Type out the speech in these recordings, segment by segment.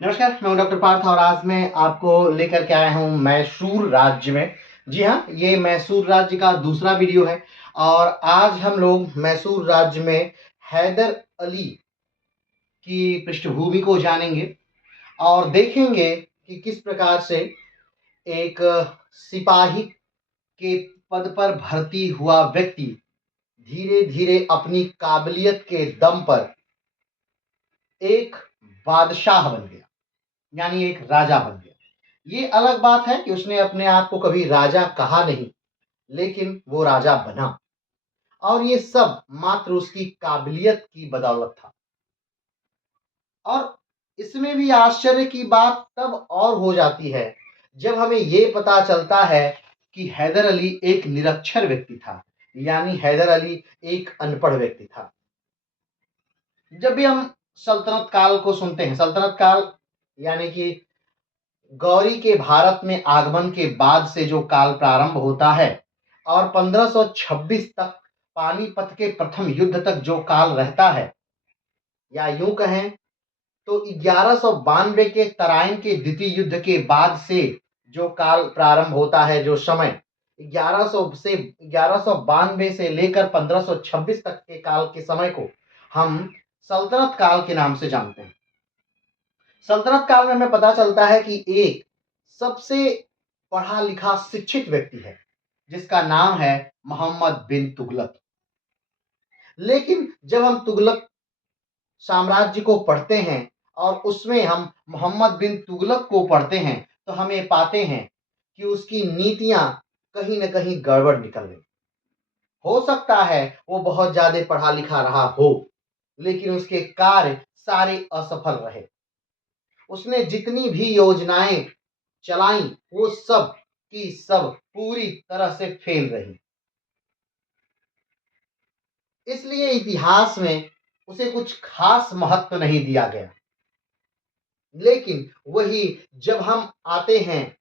नमस्कार, मैं हूं डॉक्टर पार्थ और आज मैं आपको लेकर के आया हूं मैसूर राज्य में। जी हाँ, ये मैसूर राज्य का दूसरा वीडियो है और आज हम लोग मैसूर राज्य में हैदर अली की पृष्ठभूमि को जानेंगे और देखेंगे कि किस प्रकार से एक सिपाही के पद पर भर्ती हुआ व्यक्ति धीरे धीरे अपनी काबिलियत के दम पर एक बादशाह बन गया, यानी एक राजा बन गया। ये अलग बात है कि उसने अपने आप को कभी राजा कहा नहीं, लेकिन वो राजा बना और ये सब मात्र उसकी काबिलियत की बदौलत था। और इसमें भी आश्चर्य की बात तब और हो जाती है जब हमें ये पता चलता है कि हैदर अली एक निरक्षर व्यक्ति था, यानी हैदर अली एक अनपढ़ व्यक्ति था। जब भी हम सल्तनत काल को सुनते हैं, सल्तनत काल यानी कि गौरी के भारत में आगमन के बाद से जो काल प्रारंभ होता है और 1526 तक पानीपत के प्रथम युद्ध तक जो काल रहता है, या यूं कहें तो 1192 के तराइन के द्वितीय युद्ध के बाद से जो काल प्रारंभ होता है, जो समय 1192 से लेकर 1526 तक के काल के समय को हम सल्तनत काल के नाम से जानते हैं। सल्तनत काल में हमें पता चलता है कि एक सबसे पढ़ा लिखा शिक्षित व्यक्ति है जिसका नाम है मोहम्मद बिन तुगलक। लेकिन जब हम तुगलक साम्राज्य को पढ़ते हैं और उसमें हम मोहम्मद बिन तुगलक को पढ़ते हैं तो हमें पाते हैं कि उसकी नीतियां कहीं न कहीं गड़बड़ निकल गई। हो सकता है वो बहुत ज्यादा पढ़ा लिखा रहा हो, लेकिन उसके कार्य सारे असफल रहे। उसने जितनी भी योजनाएं चलाई वो सब की सब पूरी तरह से फेल रही। इसलिए इतिहास में उसे कुछ खास महत्व नहीं दिया गया। लेकिन वही जब हम आते हैं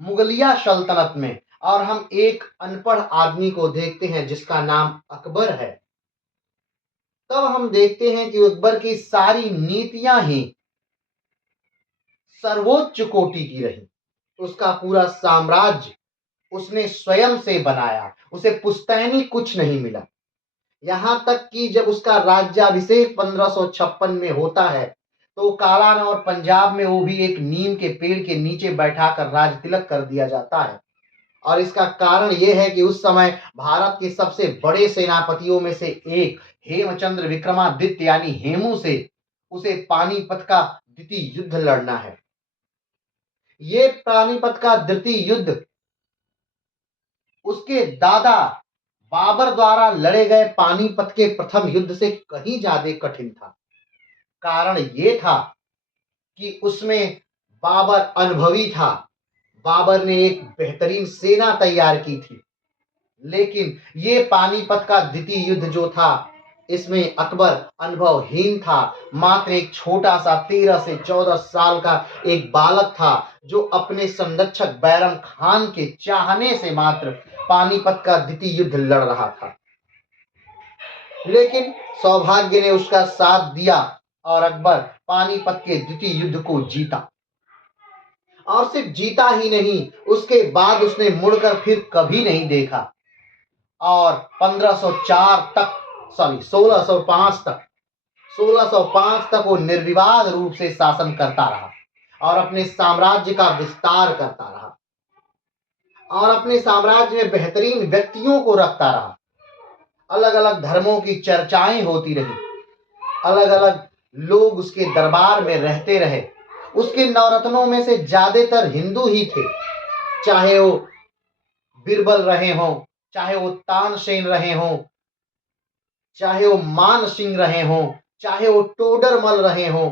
मुगलिया सल्तनत में और हम एक अनपढ़ आदमी को देखते हैं जिसका नाम अकबर है, तब हम देखते हैं कि अकबर की सारी नीतियां ही सर्वोच्च कोटि की रही। उसका पूरा साम्राज्य उसने स्वयं से बनाया, उसे पुश्तैनी कुछ नहीं मिला। यहां तक कि जब उसका राज्याभिषेक 1556 में होता है तो कालान और पंजाब में वो भी एक नीम के पेड़ के नीचे बैठाकर राज तिलक कर दिया जाता है। और इसका कारण यह है कि उस समय भारत के सबसे बड़े सेनापतियों में से एक हेमचंद्र विक्रमादित्य यानी हेमू से उसे पानीपत का द्वितीय युद्ध लड़ना है। ये पानीपत का द्वितीय युद्ध उसके दादा बाबर द्वारा लड़े गए पानीपत के प्रथम युद्ध से कहीं ज्यादा कठिन था। कारण ये था कि उसमें बाबर अनुभवी था, बाबर ने एक बेहतरीन सेना तैयार की थी। लेकिन ये पानीपत का द्वितीय युद्ध जो था, इसमें अकबर अनुभवहीन था। मात्र एक छोटा सा 13 से 14 साल का एक बालक था जो अपने संरक्षक बैरम खान के चाहने से मात्र पानीपत का द्वितीय युद्ध लड़ रहा था। लेकिन सौभाग्य ने उसका साथ दिया और अकबर पानीपत के द्वितीय युद्ध को जीता। और सिर्फ जीता ही नहीं, उसके बाद उसने मुड़कर फिर कभी नहीं देखा और 1605 तक वो निर्विवाद रूप से शासन करता रहा और अपने साम्राज्य का विस्तार करता रहा और अपने साम्राज्य में बेहतरीन व्यक्तियों को रखता रहा। अलग अलग धर्मों की चर्चाएं होती रही, अलग अलग लोग उसके दरबार में रहते रहे। उसके नवरत्नों में से ज्यादातर हिंदू ही थे, चाहे वो बिरबल रहे हों, चाहे वो तानसेन रहे हों, चाहे वो मान सिंह रहे हों, चाहे वो टोडरमल रहे हों,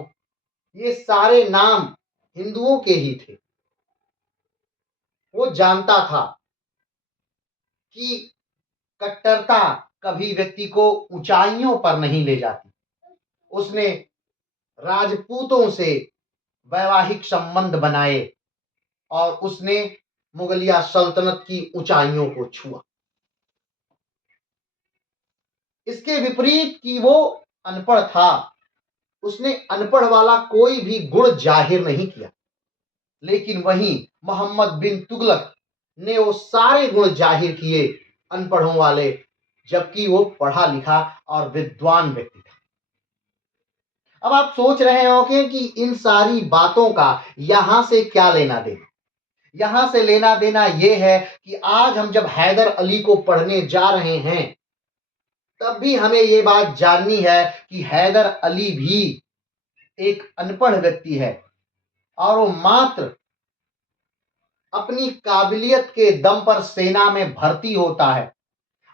ये सारे नाम हिंदुओं के ही थे। वो जानता था कि कट्टरता कभी व्यक्ति को ऊंचाइयों पर नहीं ले जाती। उसने राजपूतों से वैवाहिक संबंध बनाए और उसने मुगलिया सल्तनत की ऊंचाइयों को छुआ। इसके विपरीत कि वो अनपढ़ था, उसने अनपढ़ वाला कोई भी गुण जाहिर नहीं किया। लेकिन वहीं मोहम्मद बिन तुगलक ने वो सारे गुण जाहिर किए अनपढ़ों वाले, जबकि वो पढ़ा लिखा और विद्वान व्यक्ति था। अब आप सोच रहे होंगे कि इन सारी बातों का यहां से क्या लेना देना। यहां से लेना देना यह है कि आज हम जब हैदर अली को पढ़ने जा रहे हैं, तब भी हमें ये बात जाननी है कि हैदर अली भी एक अनपढ़ व्यक्ति है और वो मात्र अपनी काबिलियत के दम पर सेना में भर्ती होता है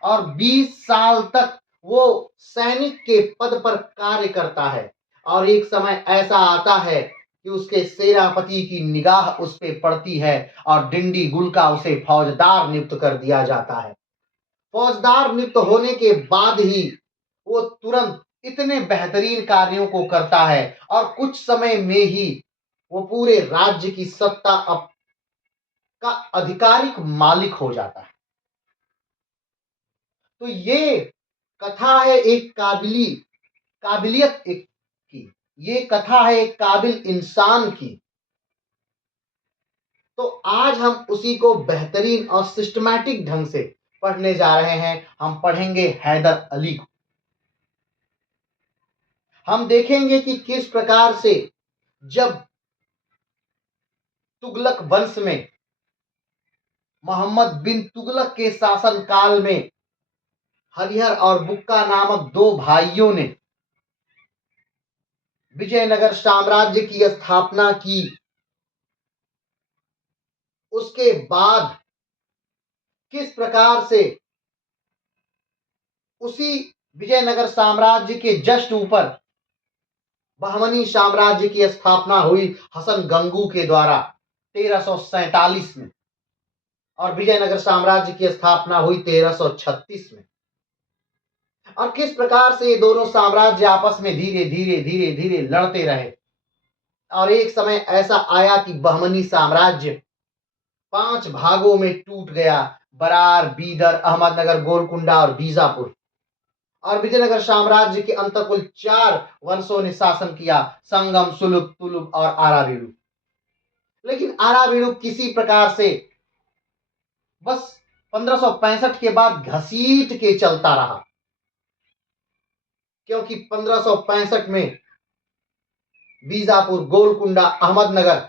और 20 साल तक वो सैनिक के पद पर कार्य करता है। और एक समय ऐसा आता है कि उसके सेनापति की निगाह उस पर पड़ती है और डिंडी गुल का उसे फौजदार नियुक्त कर दिया जाता है। फौजदार नियुक्त होने के बाद ही वो तुरंत इतने बेहतरीन कार्यों को करता है और कुछ समय में ही वो पूरे राज्य की सत्ता का आधिकारिक मालिक हो जाता है। तो ये कथा है एक काबिलियत एक की, ये कथा है एक काबिल इंसान की। तो आज हम उसी को बेहतरीन और सिस्टमैटिक ढंग से पढ़ने जा रहे हैं। हम पढ़ेंगे हैदर अली को। हम देखेंगे कि किस प्रकार से जब तुगलक वंश में मोहम्मद बिन तुगलक के शासन काल में हरिहर और बुक्का नामक दो भाइयों ने विजयनगर साम्राज्य की स्थापना की। उसके बाद किस प्रकार से उसी विजयनगर साम्राज्य के जस्ट ऊपर बहमनी साम्राज्य की स्थापना हुई हसन गंगू के द्वारा 1347 में, और विजयनगर साम्राज्य की स्थापना हुई 1336 में। और किस प्रकार से ये दोनों साम्राज्य आपस में धीरे धीरे धीरे धीरे लड़ते रहे और एक समय ऐसा आया कि बहमनी साम्राज्य 5 भागों में टूट गया। बरार, बीदर, अहमदनगर, गोलकुंडा और बीजापुर। और विजयनगर साम्राज्य के अंतर कुल 4 वंशों ने शासन किया, संगम, सुलुक, तुलुक और आरावीडु। लेकिन आरावीडु किसी प्रकार से बस 1565 के बाद घसीट के चलता रहा, क्योंकि 1565 में बीजापुर, गोलकुंडा, अहमदनगर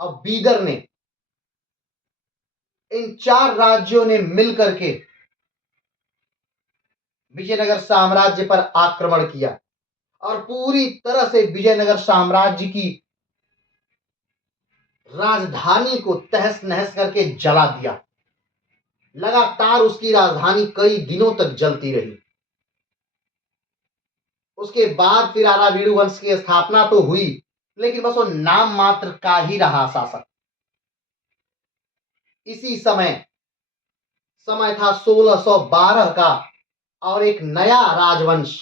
और बीदर ने, इन 4 राज्यों ने मिलकर के विजयनगर साम्राज्य पर आक्रमण किया और पूरी तरह से विजयनगर साम्राज्य की राजधानी को तहस नहस करके जला दिया। लगातार उसकी राजधानी कई दिनों तक जलती रही। उसके बाद फिर आरावीडु वंश की स्थापना तो हुई, लेकिन बस वो नाम मात्र का ही रहा शासक। इसी समय था 1612 का और एक नया राजवंश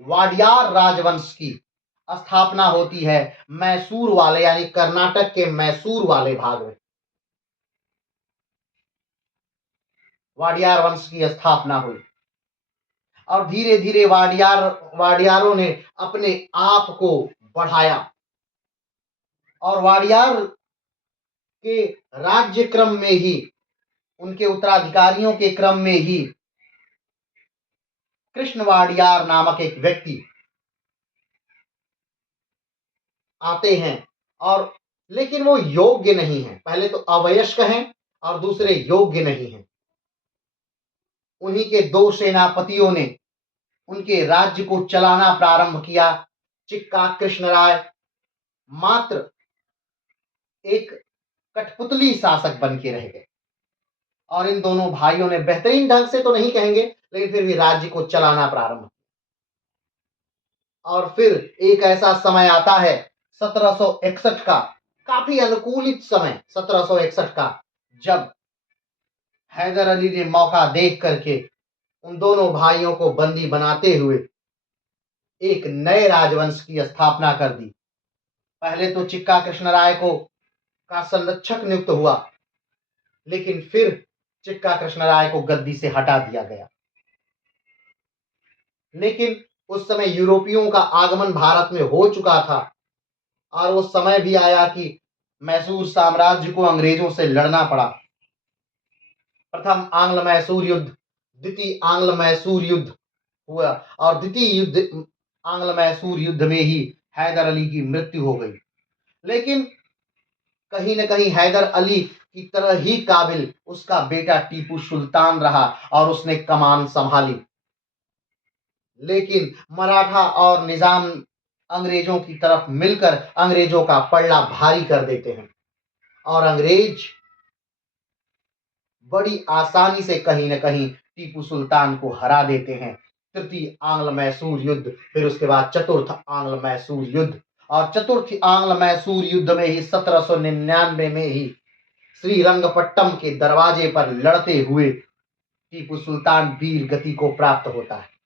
वाडियार राजवंश की स्थापना होती है मैसूर वाले, यानी कर्नाटक के मैसूर वाले भाग में वाडियार वंश की स्थापना हुई। और धीरे धीरे वाडियारों ने अपने आप को बढ़ाया और वाडियार के राज्य क्रम में ही, उनके उत्तराधिकारियों के क्रम में ही कृष्ण वाडियार नामक एक व्यक्ति आते हैं। और लेकिन वो योग्य नहीं है, पहले तो अवयस्क हैं और दूसरे योग्य नहीं हैं। उन्हीं के 2 सेनापतियों ने उनके राज्य को चलाना प्रारंभ किया। चिक्का कृष्णराय मात्र एक कठपुतली शासक बन के रह गए और इन दोनों भाइयों ने बेहतरीन ढंग से तो नहीं कहेंगे, लेकिन फिर भी राज्य को चलाना प्रारंभ किया। और फिर एक ऐसा समय आता है 1761 का, काफी अनुकूलित समय 1761 का, जब हैदर अली ने मौका देख करके उन दोनों भाइयों को बंदी बनाते हुए एक नए राजवंश की स्थापना कर दी। पहले तो चिक्का कृष्णराय को का संरक्षक नियुक्त हुआ, लेकिन फिर चिक्का कृष्णराय को गद्दी से हटा दिया गया। लेकिन उस समय यूरोपियों का आगमन भारत में हो चुका था और वो समय भी आया कि मैसूर साम्राज्य को अंग्रेजों से लड़ना पड़ा। प्रथम आंग्ल मैसूर युद्ध, द्वितीय आंग्ल मैसूर युद्ध हुआ और द्वितीय युद्ध आंग्ल मैसूर युद्ध में ही हैदर अली की मृत्यु हो गई। लेकिन कहीं न कहीं हैदर अली की तरह ही काबिल उसका बेटा टीपू सुल्तान रहा और उसने कमान संभाली। लेकिन मराठा और निजाम अंग्रेजों की तरफ मिलकर अंग्रेजों का पल्ला भारी कर देते हैं और अंग्रेज बड़ी आसानी से कहीं न कहीं टीपू सुल्तान को हरा देते हैं। तृतीय आंग्ल मैसूर युद्ध, फिर उसके बाद चतुर्थ आंग्ल मैसूर युद्ध और चतुर्थ आंग्ल मैसूर युद्ध में ही 1799 में ही श्रीरंगपट्टम के दरवाजे पर लड़ते हुए टीपू सुल्तान वीर गति को प्राप्त होता है।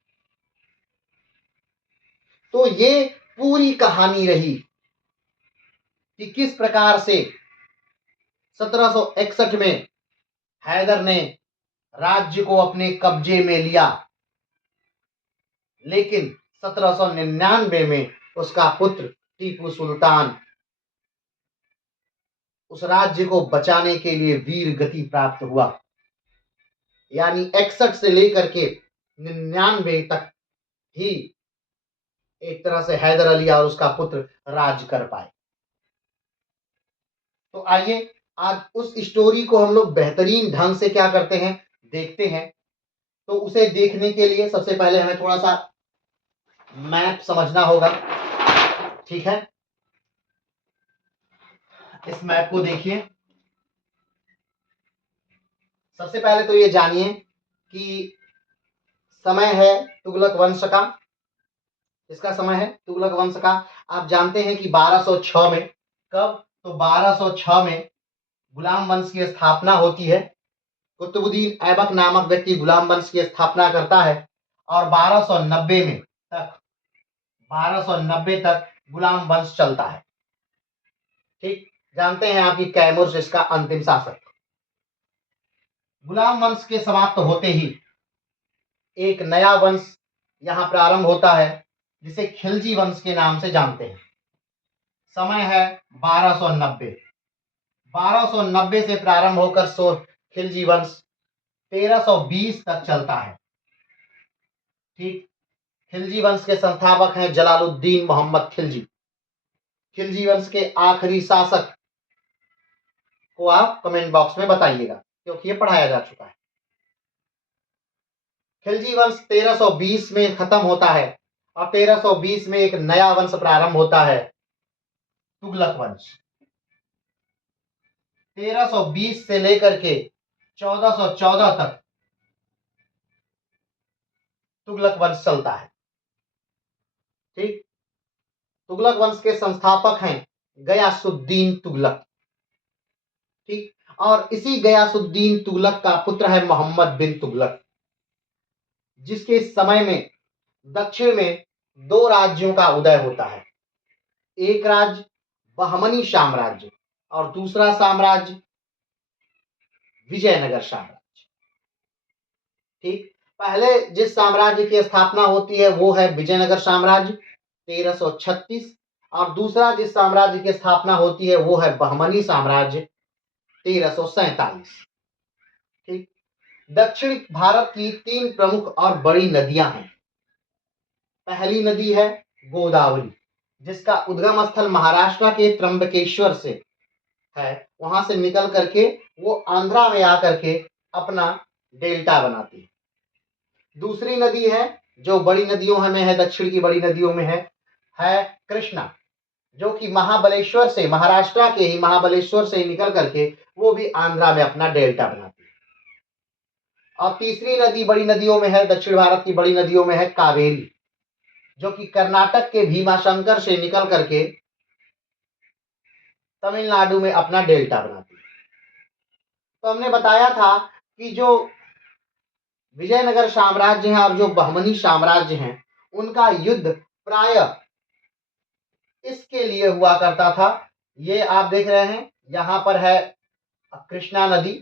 तो ये पूरी कहानी रही कि किस प्रकार से 1761 में हैदर ने राज्य को अपने कब्जे में लिया, लेकिन 1799 में उसका पुत्र टीपू सुल्तान उस राज्य को बचाने के लिए वीर गति प्राप्त हुआ। यानी 61 से लेकर के 99 तक ही एक तरह से हैदर अली और उसका पुत्र राज कर पाए। तो आइए आज उस स्टोरी को हम लोग बेहतरीन ढंग से क्या करते हैं, देखते हैं। तो उसे देखने के लिए सबसे पहले हमें थोड़ा सा मैप समझना होगा, ठीक है। इस मैप को देखिए। सबसे पहले तो ये जानिए कि समय है तुगलक वंश का। इसका समय है तुगलक वंश का। आप जानते हैं कि 1206 में, कब, तो 1206 में गुलाम वंश की स्थापना होती है। कुतुबुद्दीन ऐबक नामक व्यक्ति गुलाम वंश की स्थापना करता है और 1290 तक गुलाम वंश चलता है। ठीक, जानते हैं आपकी कैमूर से इसका अंतिम शासक। गुलाम वंश के समाप्त होते ही एक नया वंश यहां प्रारंभ होता है जिसे खिलजी वंश के नाम से जानते हैं। समय है 1290। 1290 से प्रारंभ होकर खिलजी वंश 1320 तक चलता है। ठीक, खिलजी वंश के संस्थापक हैं जलालुद्दीन मोहम्मद खिलजी। खिलजी वंश के आखिरी शासक को आप कमेंट बॉक्स में बताइएगा, क्योंकि ये पढ़ाया जा चुका है। खिलजी वंश 1320 में खत्म होता है और 1320 में एक नया वंश प्रारंभ होता है, तुगलक वंश। 1320 से लेकर के 1414 तक तुगलक वंश चलता है। ठीक, तुगलक वंश के संस्थापक हैं गयासुद्दीन तुगलक। ठीक, और इसी गयासुद्दीन तुगलक का पुत्र है मोहम्मद बिन तुगलक, जिसके समय में दक्षिण में दो राज्यों का उदय होता है। एक राज्य बहमनी साम्राज्य और दूसरा साम्राज्य विजयनगर साम्राज्य। ठीक, पहले जिस साम्राज्य की स्थापना होती है वो है विजयनगर साम्राज्य 1336 और दूसरा जिस साम्राज्य की स्थापना होती है वो है बहमनी साम्राज्य 1347। ठीक, दक्षिण भारत की 3 प्रमुख और बड़ी नदियां हैं। पहली नदी है गोदावरी, जिसका उद्गम स्थल महाराष्ट्र के त्र्यंबकेश्वर से है। वहां से निकल करके वो आंध्रा में आकर के अपना डेल्टा बनाती है। दूसरी नदी है जो बड़ी नदियों में है, दक्षिण की बड़ी नदियों में है कृष्णा, जो कि महाबलेश्वर से, महाराष्ट्र के ही महाबलेश्वर से निकल करके वो भी आंध्रा में अपना डेल्टा बनाती है। और तीसरी नदी बड़ी नदियों में है, दक्षिण भारत की बड़ी नदियों में है कावेरी, जो कि कर्नाटक के भीमाशंकर से निकल करके तमिलनाडु में अपना डेल्टा बनाती है। तो हमने बताया था कि जो विजयनगर साम्राज्य है और जो बहमनी साम्राज्य हैं, उनका युद्ध प्रायः इसके लिए हुआ करता था। ये आप देख रहे हैं, यहाँ पर है कृष्णा नदी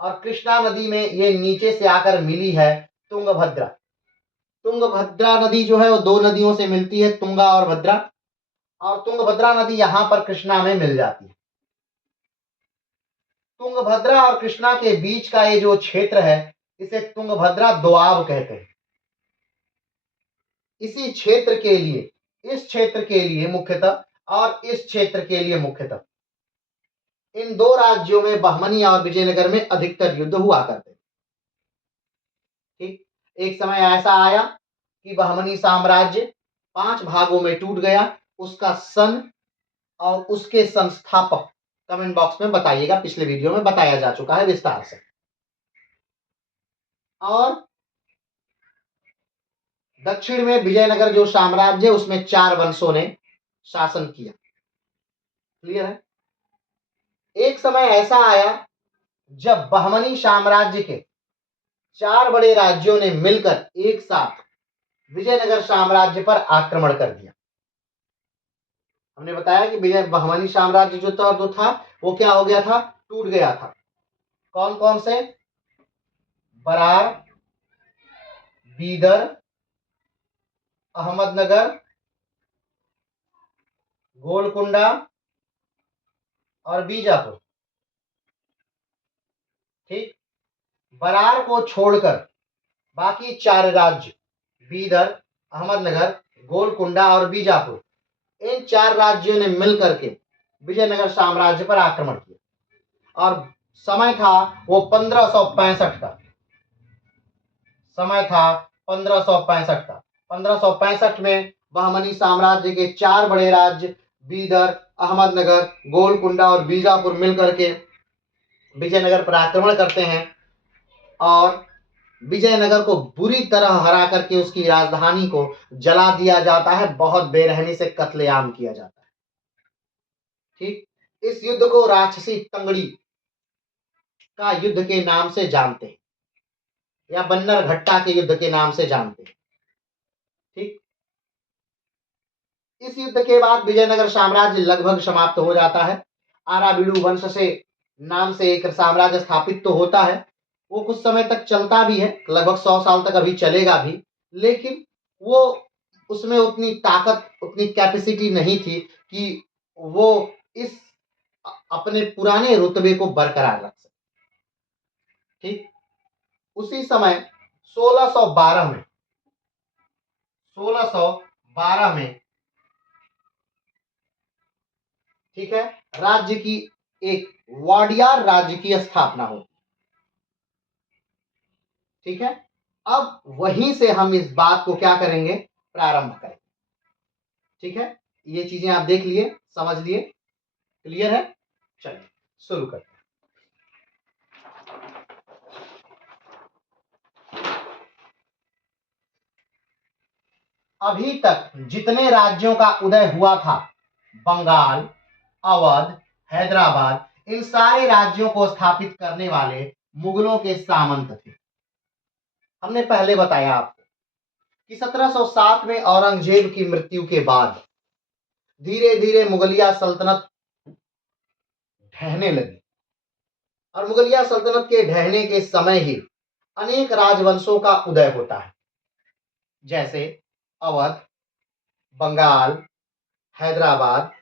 और कृष्णा नदी में ये नीचे से आकर मिली है तुंगभद्रा। तुंगभद्रा नदी जो है वो दो नदियों से मिलती है, तुंगा और भद्रा, और तुंगभद्रा नदी यहां पर कृष्णा में मिल जाती है। तुंगभद्रा और कृष्णा के बीच का ये जो क्षेत्र है इसे तुंगभद्रा दोआब कहते हैं। इसी क्षेत्र के लिए, इस क्षेत्र के लिए मुख्यतः और इस क्षेत्र के लिए मुख्यतः इन दो राज्यों में बहमनी और विजयनगर में अधिकतर युद्ध हुआ करते। ठीक, एक समय ऐसा आया कि बहमनी साम्राज्य 5 भागों में टूट गया। उसका सन और उसके संस्थापक कमेंट बॉक्स में बताइएगा, पिछले वीडियो में बताया जा चुका है विस्तार से। और दक्षिण में विजयनगर जो साम्राज्य है उसमें 4 वंशों ने शासन किया। क्लियर है? एक समय ऐसा आया जब बहमनी साम्राज्य के 4 बड़े राज्यों ने मिलकर एक साथ विजयनगर साम्राज्य पर आक्रमण कर दिया। हमने बताया कि बहमनी साम्राज्य जो था वो क्या हो गया था, टूट गया था। कौन कौन से? बरार, बीदर, अहमदनगर, गोलकुंडा और बीजापुर। ठीक, बरार को छोड़कर बाकी 4 राज्य बीदर, अहमदनगर, गोलकुंडा और बीजापुर, इन 4 राज्यों ने मिलकर के विजयनगर साम्राज्य पर आक्रमण किया। और समय था वो 1565 का समय था, 1565 का। 1565 में बहमनी साम्राज्य के 4 बड़े राज्य बीदर, अहमदनगर, गोलकुंडा और बीजापुर मिलकर के विजयनगर पर आक्रमण करते हैं और विजयनगर को बुरी तरह हरा करके उसकी राजधानी को जला दिया जाता है। बहुत बेरहमी से कत्लेआम किया जाता है। ठीक, इस युद्ध को राक्षसी तंगड़ी का युद्ध के नाम से जानते हैं या बन्नर घट्टा के युद्ध के नाम से जानते हैं। ठीक, इस युद्ध के बाद विजयनगर साम्राज्य लगभग समाप्त हो जाता है। आराबिडु वंश से नाम से एक साम्राज्य स्थापित तो होता है, वो कुछ समय तक चलता भी है, लगभग 100 साल तक अभी चलेगा भी, लेकिन वो उसमें उतनी ताकत, उतनी कैपेसिटी नहीं थी कि वो इस अपने पुराने रुतबे को बरकरार रख सके। ठीक, उसी समय 1612 में ठीक है, राज्य की एक वाडियार राज्य की स्थापना होती। ठीक है, अब वहीं से हम इस बात को क्या करेंगे, प्रारंभ करेंगे। ठीक है, ये चीजें आप देख लिए, समझ लिए, क्लियर है? चलिए शुरू करते हैं। अभी तक जितने राज्यों का उदय हुआ था, बंगाल, अवध, हैदराबाद, इन सारे राज्यों को स्थापित करने वाले मुगलों के सामंत थे। हमने पहले बताया आपको कि 1707 में औरंगजेब की मृत्यु के बाद धीरे धीरे मुगलिया सल्तनत ढहने लगी और मुगलिया सल्तनत के ढहने के समय ही अनेक राजवंशों का उदय होता है, जैसे अवध, बंगाल, हैदराबाद,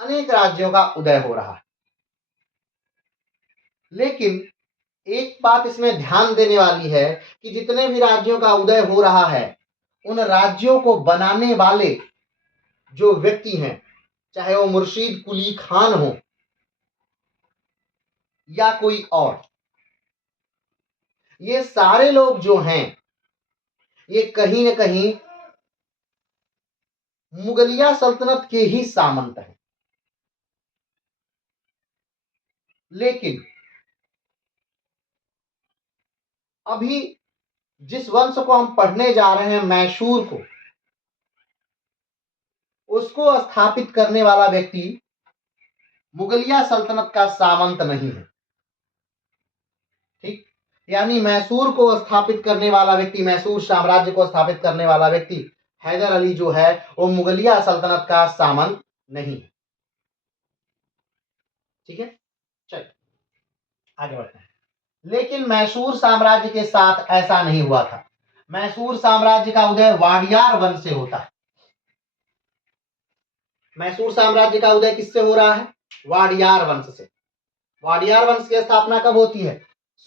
अनेक राज्यों का उदय हो रहा है। लेकिन एक बात इसमें ध्यान देने वाली है कि जितने भी राज्यों का उदय हो रहा है, उन राज्यों को बनाने वाले जो व्यक्ति हैं, चाहे वो मुर्शीद कुली खान हो या कोई और, ये सारे लोग जो हैं ये कहीं न कहीं मुगलिया सल्तनत के ही सामंत हैं। लेकिन अभी जिस वंश को हम पढ़ने जा रहे हैं, मैसूर को, उसको स्थापित करने वाला व्यक्ति मुगलिया सल्तनत का सामंत नहीं है। ठीक, यानी मैसूर को स्थापित करने वाला व्यक्ति, मैसूर साम्राज्य को स्थापित करने वाला व्यक्ति हैदर अली जो है वो मुगलिया सल्तनत का सामंत नहीं है। ठीक है, चलिए आगे बढ़ते हैं। लेकिन मैसूर साम्राज्य के साथ ऐसा नहीं हुआ था। मैसूर साम्राज्य का उदय वाडियार वंश से होता है। मैसूर साम्राज्य का उदय किससे हो रहा है? वाडियार वंश से। वाडियार वंश की स्थापना कब होती है?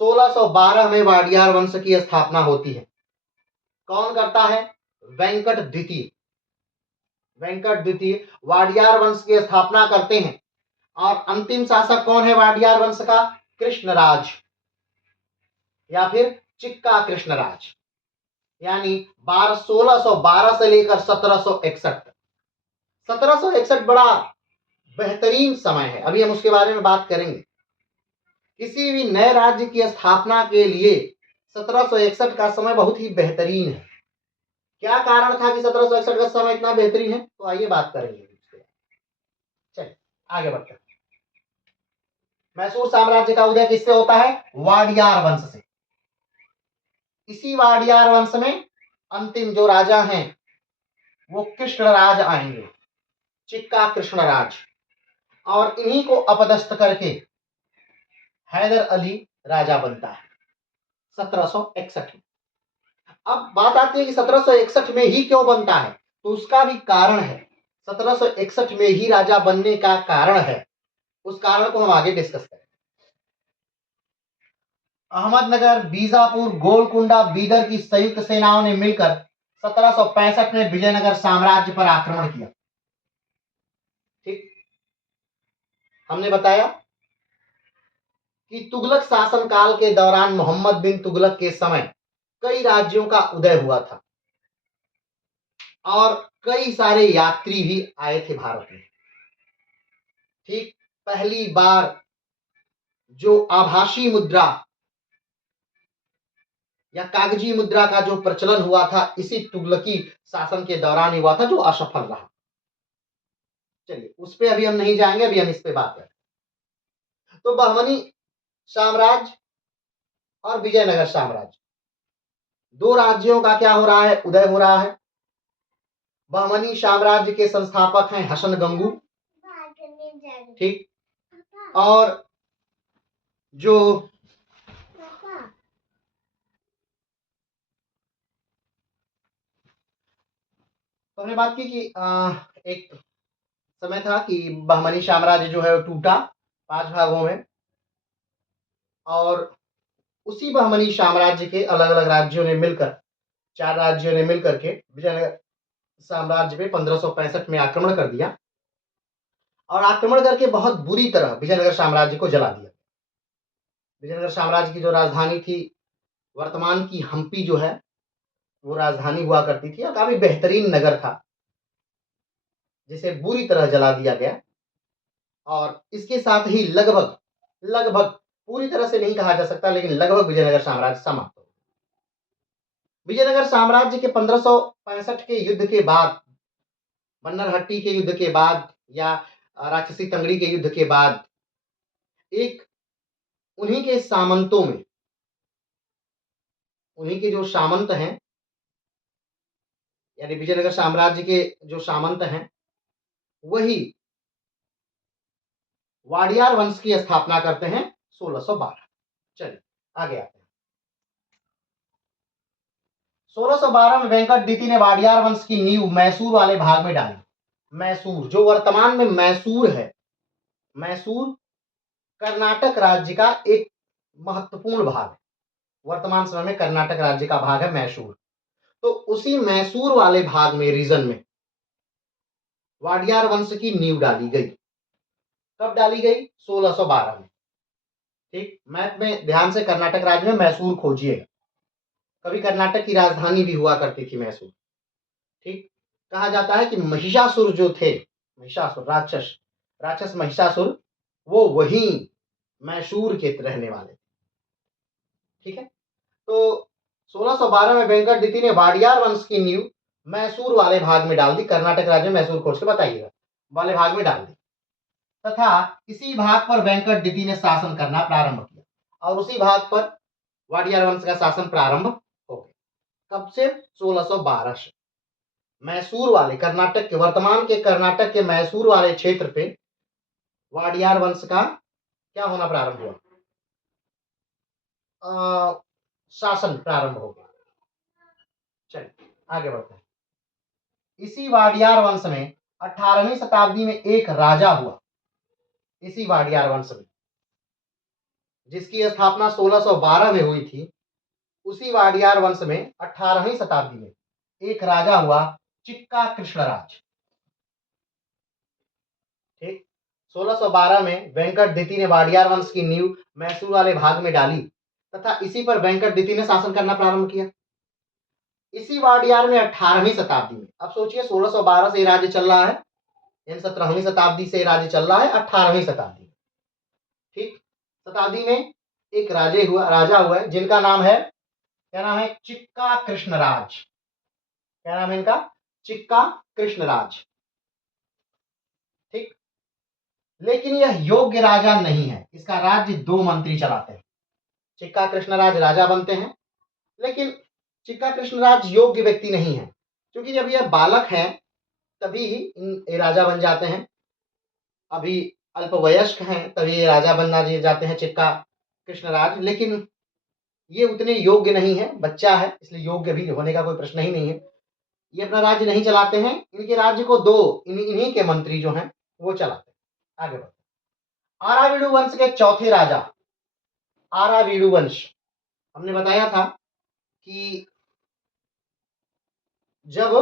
1612 में वाडियार वंश की स्थापना होती है। कौन करता है? वेंकट द्वितीय। वेंकट द्वितीय वाडियार वंश की स्थापना करते हैं। और अंतिम शासक कौन है वाडियार वंश का? कृष्णराज या फिर चिक्का कृष्णराज, यानी 1612 से लेकर 1761। 1761 बड़ा बेहतरीन समय है, अभी हम उसके बारे में बात करेंगे। किसी भी नए राज्य की स्थापना के लिए 1761 का समय बहुत ही बेहतरीन है। क्या कारण था कि 1761 का समय इतना बेहतरीन है? तो आइए बात करेंगे। चलिए आगे बढ़ते हैं। मैसूर साम्राज्य का उदय किससे होता है? वाडियार वंश से। इसी वाडियार वंश में अंतिम जो राजा हैं वो कृष्णराज आएंगे, चिक्का कृष्णराज। और इन्हीं को अपदस्थ करके हैदर अली राजा बनता है 1761 में। अब बात आती है कि 1761 में ही क्यों बनता है, तो उसका भी कारण है। 1761 में ही राजा बनने का कारण है, उस कारण को हम आगे डिस्कस करें। अहमदनगर, बीजापुर, गोलकुंडा, बीदर की संयुक्त सेनाओं ने मिलकर 1765 में विजयनगर साम्राज्य पर आक्रमण किया। ठीक, हमने बताया कि तुगलक शासनकाल के दौरान मोहम्मद बिन तुगलक के समय कई राज्यों का उदय हुआ था और कई सारे यात्री भी आए थे भारत में। ठीक, पहली बार जो आभासी मुद्रा या कागजी मुद्रा का जो प्रचलन हुआ था इसी तुगलकी शासन के दौरान ही हुआ था, जो असफल रहा। चलिए उस पे अभी हम नहीं जाएंगे, अभी हम इस पे बात करें। तो बहमनी साम्राज्य और विजयनगर साम्राज्य, दो राज्यों का क्या हो रहा है? उदय हो रहा है। बहमनी साम्राज्य के संस्थापक हैं हसन गंगू। ठीक, और जो तो हमने बात की कि एक समय था कि बहमनी साम्राज्य जो है वो टूटा 5 भागों में, और उसी बहमनी साम्राज्य के अलग अलग राज्यों ने मिलकर, 4 राज्यों ने मिलकर के विजयनगर साम्राज्य पे 1565 में आक्रमण कर दिया और आक्रमण करके बहुत बुरी तरह विजयनगर साम्राज्य को जला दिया। विजयनगर साम्राज्य की जो राजधानी थी, वर्तमान की हम्पी जो है वो राजधानी हुआ करती थी और काफी बेहतरीन नगर था, जिसे बुरी तरह जला दिया गया। और इसके साथ ही लगभग लगभग पूरी तरह से नहीं कहा जा सकता, लेकिन लगभग विजयनगर साम्राज्य समाप्त हो। विजयनगर साम्राज्य के 1565 के युद्ध के बाद, बन्नरहट्टी के युद्ध के बाद या राक्षसी तंगड़ी के युद्ध के बाद, एक उन्हीं के सामंतों में, उन्हीं के जो सामंत हैं, यानी विजयनगर साम्राज्य के जो सामंत हैं, वही वाडियार वंश की स्थापना करते हैं 1612। चलिए आगे आते हैं। 1612 में वेंकट द्वितीय ने वाडियार वंश की नींव मैसूर वाले भाग में डाली। मैसूर जो वर्तमान में मैसूर है, मैसूर कर्नाटक राज्य का एक महत्वपूर्ण भाग है। वर्तमान समय में कर्नाटक राज्य का भाग है मैसूर। तो उसी मैसूर वाले भाग में, रीजन में, वाडियार वंश की नींव डाली गई। कब डाली गई? 1612 में। ठीक, मैप में ध्यान से कर्नाटक राज्य में मैसूर खोजिएगा। कभी कर्नाटक की राजधानी भी हुआ करती थी मैसूर। ठीक, कहा जाता है कि महिषासुर जो थे, महिषासुर राक्षस, राक्षस महिषासुर, वो वहीं मैसूर के रहने वाले थे। ठीक है, तो 1612 में वेंकट द्वितीय ने वाडियार वंश की नींव मैसूर वाले भाग में डाल दी। कर्नाटक राज्य में मैसूर खोज के बताइएगा, वाले भाग में डाल दी, तथा इसी भाग पर वेंकट द्वितीय ने शासन करना प्रारंभ किया और उसी भाग पर वाडियार वंश का शासन प्रारंभ हो गया। कब से? 1612 से। मैसूर वाले कर्नाटक के, वर्तमान के कर्नाटक के मैसूर वाले क्षेत्र पे वाडियार वंश का क्या होना प्रारंभ हुआ? शासन प्रारंभ हो गया। चलिए आगे बढ़ते हैं। इसी वाडियार वंश में 18वीं शताब्दी में एक राजा हुआ। इसी वाडियार वंश में, जिसकी स्थापना 1612 में हुई थी, उसी वाडियार वंश में 18वीं शताब्दी में एक राजा हुआ, चिक्का कृष्णराज। ठीक, 1612 में वेंकटदिति ने वाडियार वंश की नींव मैसूर वाले भाग में डाली तथा इसी पर वेंकटदिति ने शासन करना प्रारंभ किया। इसी वाडियार में 18वीं शताब्दी में, अब सोचिए 1612 से राज्य चल रहा है, यानी 17वीं शताब्दी से राज्य चल रहा है 18वीं शताब्दी में। ठीक, शताब्दी में एक राजा हुआ है जिनका नाम है, क्या नाम है, चिक्का कृष्णराज। क्या नाम है इनका? चिक्का कृष्णराज। ठीक, लेकिन यह योग्य राजा नहीं है, इसका राज्य 2 मंत्री चलाते हैं। चिक्का कृष्णराज राजा बनते हैं, लेकिन चिक्का कृष्णराज योग्य व्यक्ति नहीं है, क्योंकि जब यह बालक है तभी ये राजा बन जाते हैं। अभी अल्पवयस्क हैं तभी ये राजा बनना जाते हैं चिक्का कृष्णराज, लेकिन ये उतने योग्य नहीं है, बच्चा है, इसलिए योग्य भी होने का कोई प्रश्न ही नहीं है। ये अपना राज्य नहीं चलाते हैं, इनके राज्य को 2 इन्हीं के मंत्री जो हैं वो चलाते हैं। आगे बढ़ते हैं। आरावीडु वंश के चौथे राजा, आरावीडु वंश, हमने बताया था कि जब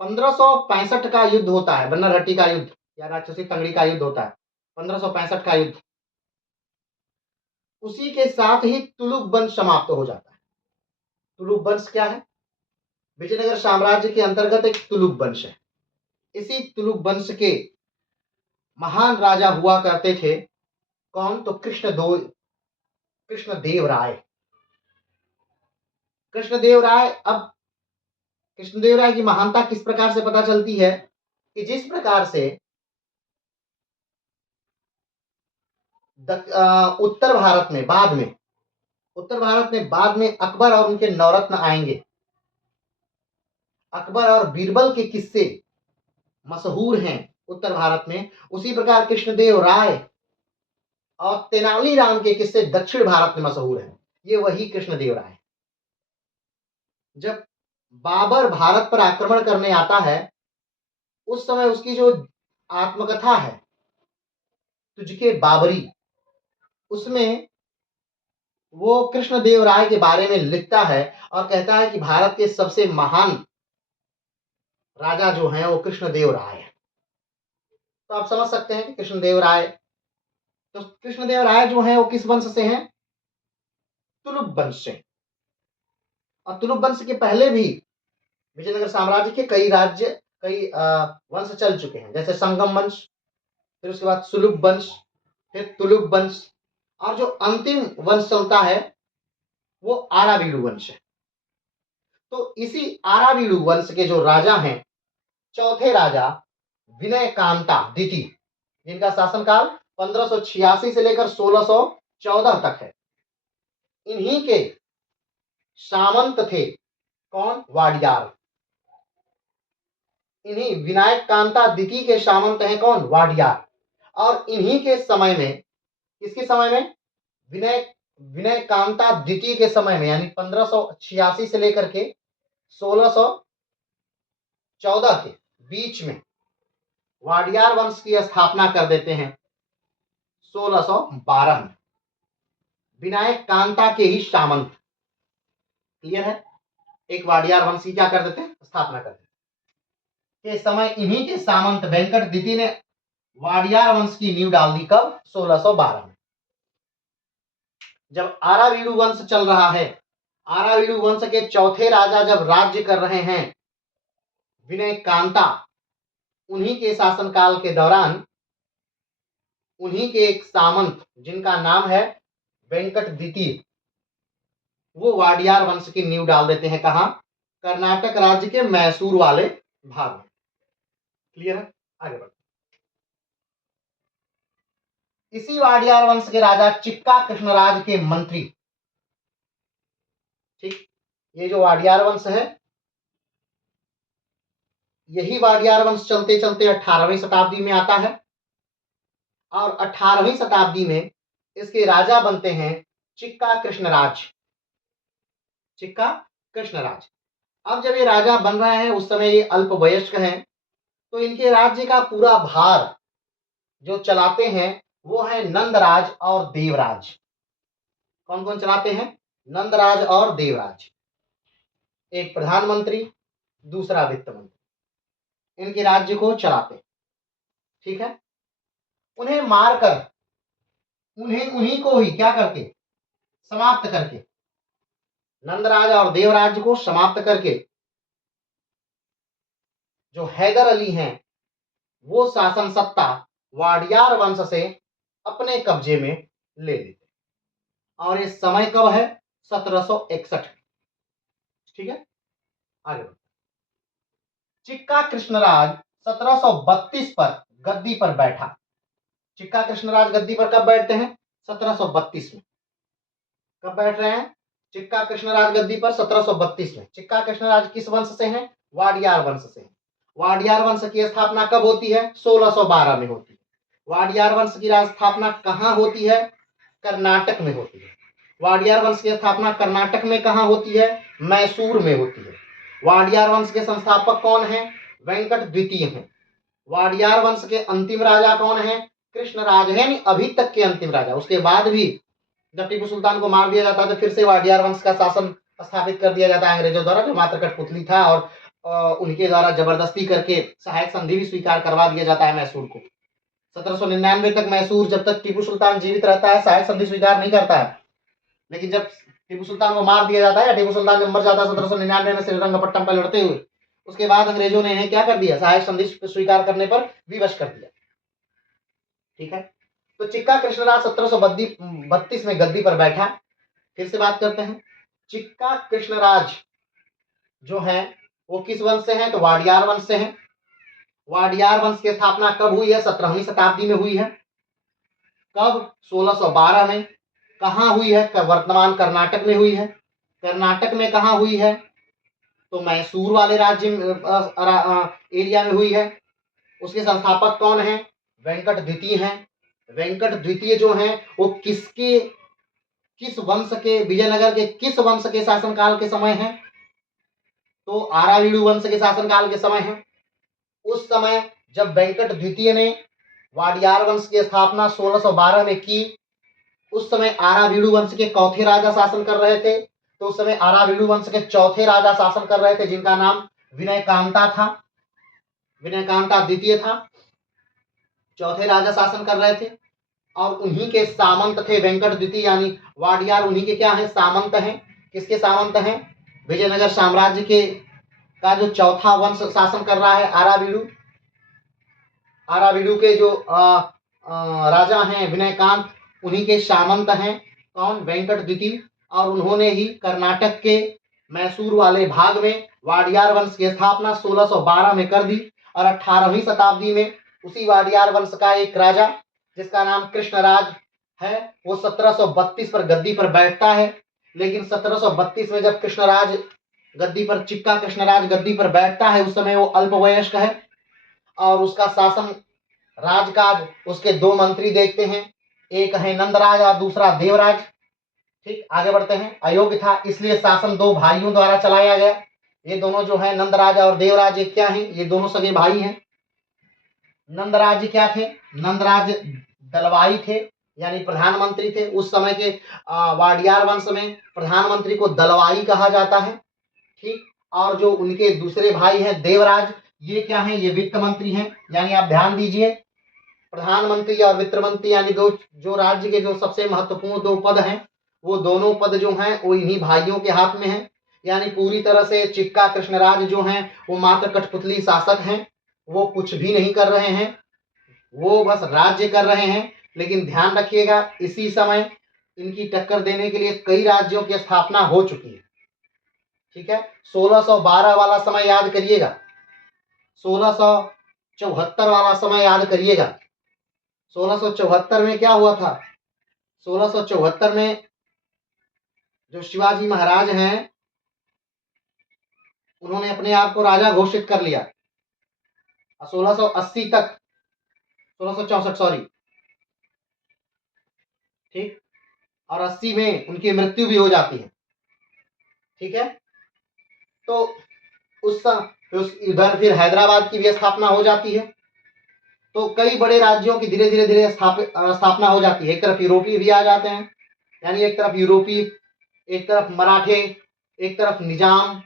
1565 का युद्ध होता है, बन्नारघट्टी का युद्ध या राक्षसी तंगड़ी का युद्ध होता है, 1565 का युद्ध, उसी के साथ ही तुलुक वंश समाप्त हो जाता है। तुलुक वंश क्या है? विजयनगर साम्राज्य के अंतर्गत एक तुलुक वंश है। इसी तुलुक वंश के महान राजा हुआ करते थे कौन? तो कृष्णदेव राय। कृष्णदेव राय, अब कृष्णदेव राय की महानता किस प्रकार से पता चलती है कि जिस प्रकार से उत्तर भारत में बाद में अकबर और उनके नवरत्न आएंगे, अकबर और बीरबल के किस्से मशहूर हैं उत्तर भारत में, उसी प्रकार कृष्णदेव राय और तेनालीराम के किस्से दक्षिण भारत में मशहूर हैं। ये वही कृष्णदेव राय। जब बाबर भारत पर आक्रमण करने आता है, उस समय उसकी जो आत्मकथा है तुझके बाबरी, उसमें वो कृष्णदेव राय के बारे में लिखता है और कहता है कि भारत के सबसे महान राजा जो हैं वो कृष्णदेव राय है। तो आप समझ सकते हैं कि कृष्णदेव राय जो हैं वो किस वंश से हैं? तुलुक वंश से। और तुलुक वंश के पहले भी विजयनगर साम्राज्य के कई वंश चल चुके हैं, जैसे संगम वंश, फिर उसके बाद सुलुक वंश, फिर तुलुक वंश, और जो अंतिम वंश चलता है वो आरावीडु वंश है। तो इसी आरावीडु वंश के जो राजा हैं, चौथे राजा विनय कांता द्वितीय, जिनका शासनकाल 1586 से लेकर 1614 तक है, इन्हीं के सामंत थे कौन? वाडियार। इन्हीं विनायक कांता द्वितीय के सामंत हैं कौन? वाडियार। और इन्हीं के समय में, किसके समय में? विनय कांता द्वितीय के समय में, यानी 1586 से लेकर के 1614 के बीच में वाडियार वंश की स्थापना कर देते हैं 1612 में, विनायक कांता के ही सामंत। क्लियर है? एक वाडियार वंश की क्या कर देते हैं? स्थापना कर देते हैं। के समय इन्हीं के सामंत वेंकटदिति ने वाडियार वंश की नींव डाल दी। कब? 1612 में। जब आरावीडु वंश चल रहा है, आरावीडु वंश के चौथे राजा जब राज्य कर रहे हैं विनय कांता, उन्हीं के शासनकाल के दौरान उन्हीं के एक सामंत जिनका नाम है वेंकटदिति, वो वाडियार वंश की नींव डाल देते हैं। कहां? कर्नाटक राज्य के मैसूर वाले भाग में। क्लियर है? आगे बढ़ते। इसी वाडियार वंश के राजा चिक्का कृष्णराज के मंत्री, ठीक, ये जो वाडियार वंश है, यही वाडियार वंश चलते चलते 18वीं शताब्दी में आता है, और 18वीं शताब्दी में इसके राजा बनते हैं चिक्का कृष्णराज। चिक्का कृष्णराज। अब जब ये राजा बन रहे हैं उस समय ये अल्पवयस्क हैं, तो इनके राज्य का पूरा भार जो चलाते हैं वो है नंदराज और देवराज। कौन कौन चलाते हैं? नंदराज और देवराज। एक प्रधानमंत्री, दूसरा वित्त मंत्री, इनके राज्य को चलाते हैं। ठीक है। उन्हें मारकर, उन्हें उन्हीं को ही क्या करके समाप्त करके, नंदराज और देवराज को समाप्त करके जो हैदर अली हैं वो शासन सत्ता वाडियार वंश से अपने कब्जे में ले लेते। और ये समय कब है? 1761। ठीक है, आगे बढ़ो। चिक्का कृष्णराज 1732 पर गद्दी पर बैठा। चिक्का कृष्णराज गद्दी पर कब बैठते हैं? 1732 में। कब बैठ रहे हैं चिक्का कृष्णराज गद्दी पर? 1732 में। चिक्का कृष्णराज किस वंश से हैं? वाडियार वंश से हैं। वाडियार वंश की स्थापना कब होती है? 1612 में होती है। वाडियार वंश की स्थापना कहाँ होती है? कर्नाटक में होती है। वाडियार वंश की स्थापना कर्नाटक में कहाँ होती है? मैसूर में होती है। वाडियार वंश के संस्थापक कौन हैं? वेंकट द्वितीय हैं। वाडियार वंश के अंतिम राजा कौन है? कृष्णराज है, यानी अभी तक के अंतिम राजा। उसके बाद भी जब टीपू सुल्तान को मार दिया जाता है तो फिर से वाडियार वंश का शासन स्थापित कर दिया जाता है अंग्रेजों द्वारा, जो मात्र कठपुतली था, और उनके द्वारा जबरदस्ती करके सहायक संधि भी स्वीकार करवा दिया जाता है मैसूर को। 1799 तक मैसूर, जब तक टीपू सुल्तान जीवित रहता है, सहायक संधि स्वीकार नहीं करता है। लेकिन जब टीपू सुल्तान को मार दिया जाता है, या टीपू सुल्तान जब मर जाता है 1799 में श्रीरंगपट्टम पर लड़ते हुए, उसके बाद अंग्रेजों ने इन्हें क्या कर दिया? सहायक संधि स्वीकार करने पर विवश कर दिया। ठीक है। तो चिक्का कृष्णराज 1732 में गद्दी पर बैठा। फिर से बात करते हैं। चिक्का कृष्णराज जो है वो किस वंश से हैं? तो वाडियार वंश से हैं। वाडियार वंश की स्थापना कब हुई है? 17वीं शताब्दी में हुई है। कब? 1612 में। कहाँ हुई है? वर्तमान कर्नाटक में हुई है। कर्नाटक में कहाँ हुई है? तो मैसूर वाले राज्य एरिया में हुई है। उसके संस्थापक कौन है? वेंकट द्वितीय हैं। वेंकट द्वितीय जो हैं वो किस वंश के, विजयनगर के किस वंश के शासनकाल के समय है? तो आरावीडु वंश के शासनकाल के समय है। उस समय जब वेंकट द्वितीय ने वाडियार वंश की स्थापना 1612 में की, उस समय आरावीडु वंश के चौथे राजा शासन कर रहे थे। तो उस समय आरावीडु वंश के चौथे राजा शासन कर रहे थे, जिनका नाम विनयकांता था। विनयकांता द्वितीय था, चौथे राजा शासन कर रहे थे। और उन्हीं के सामंत थे वेंकट द्वितीय, यानी वाडियार उन्हीं के क्या है? सामंत हैं। किसके सामंत हैं? विजयनगर साम्राज्य के का जो चौथा वंश शासन कर रहा है, आरावीडु। आरावीडु के जो राजा हैं विनयकांत, उन्हीं के सामंत हैं। कौन? वेंकट द्वितीय। और उन्होंने ही कर्नाटक के मैसूर वाले भाग में वाडियार वंश की स्थापना 1612 में कर दी। और 18वीं शताब्दी में उसी वाडियार वंश का एक राजा जिसका नाम कृष्णराज है, वो 1732 पर गद्दी पर बैठता है। लेकिन 1732 में जब कृष्णराज गद्दी पर, चिक्का कृष्णराज गद्दी पर बैठता है, उस समय वो अल्पवयस्क है और उसका शासन राजकाज उसके दो मंत्री देखते हैं, एक है नंदराज और दूसरा देवराज। ठीक, आगे बढ़ते हैं। अयोग्य था, इसलिए शासन दो भाइयों द्वारा चलाया गया। ये दोनों जो है नंदराज और देवराज, ये क्या हैं? ये दोनों सगे भाई हैं। नंदराज क्या थे? नंदराज दलवाई थे, यानी प्रधानमंत्री थे। उस समय के वाडियार वंश में प्रधानमंत्री को दलवाई कहा जाता है। ठीक। और जो उनके दूसरे भाई हैं देवराज, ये क्या हैं? ये वित्त मंत्री हैं। यानी आप ध्यान दीजिए, प्रधानमंत्री और वित्त मंत्री यानी दो जो राज्य के जो सबसे महत्वपूर्ण दो पद हैं, वो दोनों पद जो हैं वो इन्हीं भाइयों के हाथ में हैं। यानी पूरी तरह से चिक्का कृष्णराज जो हैं वो मात्र कठपुतली शासक हैं, वो कुछ भी नहीं कर रहे हैं, वो बस राज्य कर रहे हैं। लेकिन ध्यान रखिएगा, इसी समय इनकी टक्कर देने के लिए कई राज्यों की स्थापना हो चुकी है। ठीक है, 1612 वाला समय याद करिएगा, 1674 वाला समय याद करिएगा। 1674 में क्या हुआ था? 1674 में जो शिवाजी महाराज हैं उन्होंने अपने आप को राजा घोषित कर लिया। 1680 तक, 1664 सॉरी, ठीक, और 80 में उनकी मृत्यु भी हो जाती है। ठीक है, तो इधर फिर हैदराबाद की भी स्थापना हो जाती है। तो कई बड़े राज्यों की धीरे धीरे धीरे स्थापना हो जाती है। एक तरफ यूरोपीय भी आ जाते हैं, यानी एक तरफ यूरोपीय, एक तरफ मराठे, एक तरफ निजाम।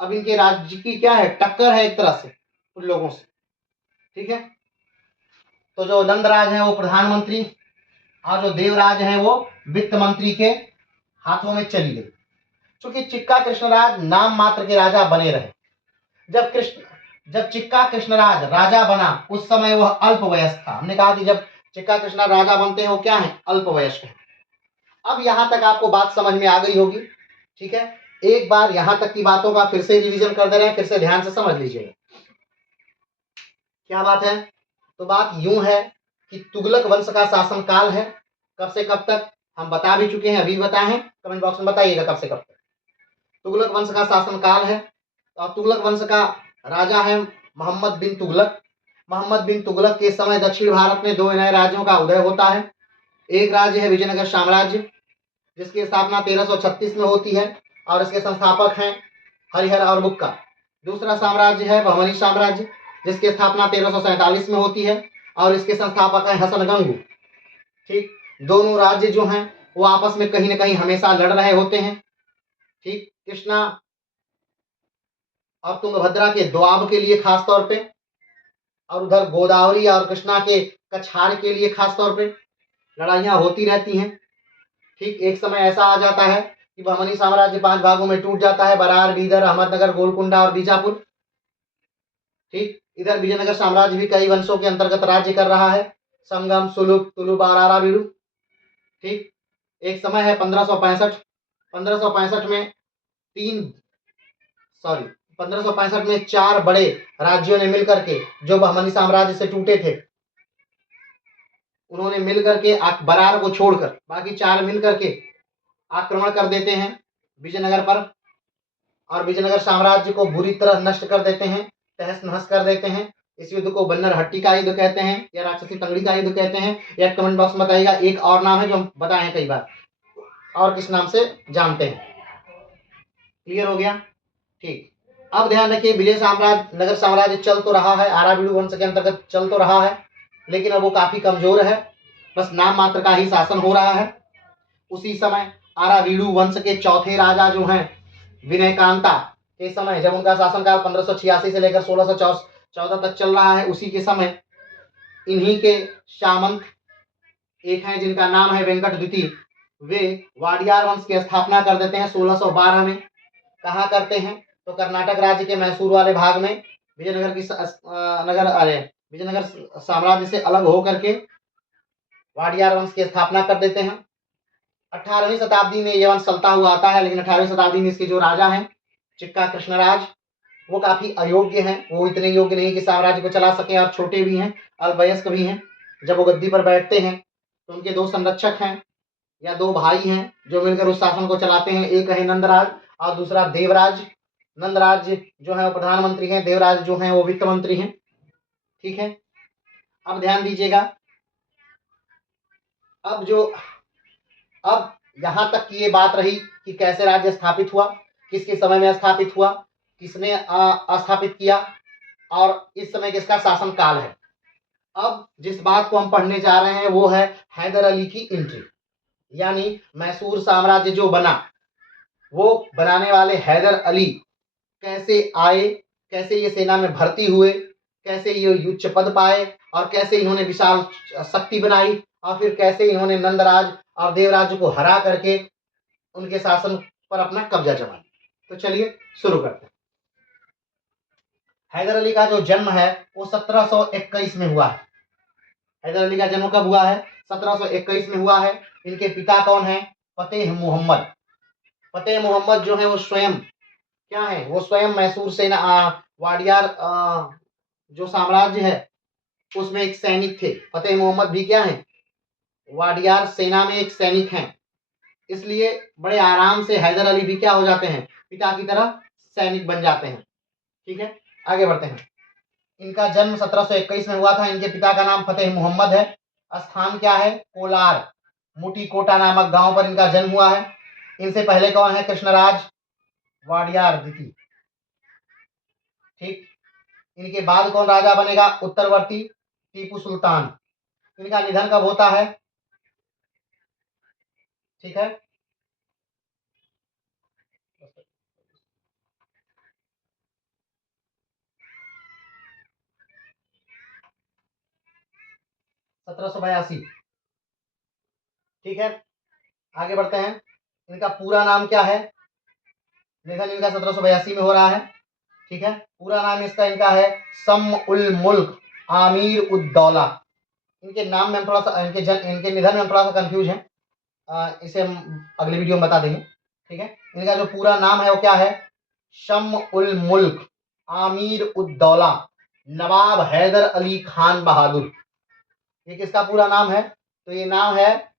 अब इनके राज्य की क्या है, टक्कर है एक तरह से उन लोगों से। ठीक है, तो जो नंदराज है वो प्रधानमंत्री और जो देवराज है वो वित्त मंत्री के हाथों में चली गई। क्योंकि चिक्का कृष्णराज नाम मात्र के राजा बने रहे। जब चिक्का कृष्णराज राजा बना उस समय वह अल्पवयस्क था। हमने कहा कि जब चिक्का कृष्णराज राजा बनते हैं वो क्या है, अल्पवयस्क है। अब यहां तक आपको बात समझ में आ गई होगी। ठीक है, एक बार यहां तक की बातों का फिर से रिवीजन कर दे रहे हैं, फिर से ध्यान से समझ लीजिएगा क्या बात है। तो बात यूं है कि तुगलक वंश का शासनकाल है। कब से कब तक हम बता भी चुके हैं, अभी बताए हैं, कमेंट बॉक्स में बताइएगा कब से कब तक। तुगलक वंश का शासनकाल है और तुगलक वंश का राजा है मोहम्मद बिन तुगलक। मोहम्मद बिन तुगलक के समय दक्षिण भारत में दो नए राज्यों का उदय होता है। एक राज्य है विजयनगर साम्राज्य, जिसकी स्थापना 1336 में होती है और इसके संस्थापक हैं हरिहर और बुक्का। दूसरा साम्राज्य है बहमनी साम्राज्य, जिसकी स्थापना 1347 में होती है और इसके संस्थापक हैं हसन गंगू। ठीक, दोनों राज्य जो हैं वो आपस में कहीं ना कहीं हमेशा लड़ रहे होते हैं। ठीक, कृष्णा और तुंगभद्रा के दोआब के लिए खास तौर पे, और उधर गोदावरी और कृष्णा के कछाड़ के लिए खास तौर पे लड़ाइयां होती रहती हैं। ठीक, एक समय ऐसा आ जाता है कि बहमनी साम्राज्य 5 भागों में टूट जाता है, बरार, बीदर, अहमदनगर, गोलकुंडा और बीजापुर। ठीक, इधर विजयनगर साम्राज्य भी कई वंशों के अंतर्गत राज्य कर रहा है, संगम, सुलुक, तुलुक और आराबीडू। ठीक, एक समय है 1565 में 1565 में 4 बड़े राज्यों ने मिलकर के, जो बहमनी साम्राज्य से टूटे थे, उन्होंने मिलकर के बरार को छोड़कर बाकी 4 मिलकर के आक्रमण कर देते हैं विजयनगर पर और विजयनगर साम्राज्य को बुरी तरह नष्ट कर देते हैं, तहस नहस कर देते हैं। इस युद्ध को बन्नर हट्टी का युद्ध कहते हैं या राक्षसी तंगड़ी का युद्ध कहते हैं, या कमेंट बॉक्स में बताइएगा। एक और नाम है जो हम बताए हैं कई बार, और किस नाम से जानते हैं। क्लियर हो गया। ठीक, अब ध्यान रखिए, विजय साम्राज्य नगर साम्राज्य चल तो रहा है, आराबीडू वंश के अंतर्गत चल तो रहा है, लेकिन अब वो काफी कमजोर है, बस नाम मात्र का ही शासन हो रहा है। उसी समय आराबीडू वंश के चौथे राजा जो हैं विनयकांता के समय, जब उनका शासनकाल 1586 से लेकर 1614 तक चल रहा है, उसी के समय इन्हीं के सामंत एक हैं जिनका नाम है वेंकट द्वितीय, वे वाडियार वंश की स्थापना कर देते हैं 1612 में। कहा करते हैं, तो कर्नाटक राज्य के मैसूर वाले भाग में विजयनगर साम्राज्य से अलग होकर के वाडियार वंश की स्थापना कर देते हैं। 18वीं शताब्दी में यह वंश चलता हुआ आता है, लेकिन 18वीं शताब्दी में इसके जो राजा हैं चिक्का कृष्णराज, वो काफी अयोग्य हैं। वो इतने योग्य नहीं कि साम्राज्य को चला सके और छोटे भी हैं, अल्पवयस्क भी हैं। जब वो गद्दी पर बैठते हैं तो उनके 2 संरक्षक हैं या 2 भाई हैं जो मिलकर उस शासन को चलाते हैं। एक है नंदराज और दूसरा देवराज। नंदराज जो है वो प्रधानमंत्री हैं, देवराज जो है वो वित्त मंत्री हैं। ठीक है, अब ध्यान दीजिएगा। अब यहां तक की ये बात रही कि कैसे राज्य स्थापित हुआ, किसके समय में स्थापित हुआ, किसने स्थापित किया और इस समय किसका शासनकाल है। अब जिस बात को हम पढ़ने जा रहे हैं वो है हैदर अली की एंट्री, यानी मैसूर साम्राज्य जो बना, वो बनाने वाले हैदर अली कैसे आए, कैसे ये सेना में भर्ती हुए, कैसे ये उच्च पद पाए और कैसे इन्होंने विशाल शक्ति बनाई और फिर कैसे इन्होंने नंदराज और देवराज को हरा करके उनके शासन पर अपना कब्जा जमाया। तो चलिए शुरू करते हैं। हैदर अली का जो जन्म है वो 1721 में हुआ है। हैदर अली का जन्म कब हुआ है? 1721 में हुआ है। इनके पिता कौन है? फतेह मोहम्मद। फतेह मोहम्मद जो है वो स्वयं क्या है, वो स्वयं मैसूर सेना वाडियार जो साम्राज्य है उसमें एक सैनिक थे। फतेह मोहम्मद भी क्या है, वाडियार सेना में एक सैनिक हैं। इसलिए बड़े आराम से हैदर अली भी क्या हो जाते हैं, पिता की तरह सैनिक बन जाते हैं। ठीक है, आगे बढ़ते हैं। इनका जन्म 1721 में हुआ था। इनके पिता का नाम फतेह मोहम्मद है। स्थान क्या है? कोलार। मुटीकोटा नामक गांव पर इनका जन्म हुआ है। इनसे पहले कौन है? कृष्णराज वाडियार द्वितीय। ठीक। इनके बाद कौन राजा बनेगा? उत्तरवर्ती टीपू सुल्तान। इनका निधन कब होता है? ठीक है, 1782। ठीक है, आगे बढ़ते हैं। इनका पूरा नाम क्या है? निधन इनका 1782 में हो रहा है। ठीक है, पूरा नाम इसका इनका है सम उल मुल्क आमिर उद्दौला। इनके नाम में हम थोड़ा सा इनके निधन में हम थोड़ा सा कंफ्यूज हैं, इसे हम अगले वीडियो में बता देंगे। ठीक है, इनका जो पूरा नाम है वो क्या है? शम उल मुल्क आमिर उद्दौला नवाब हैदर अली खान बहादुर। ये किसका पूरा नाम है? तो ये नाम है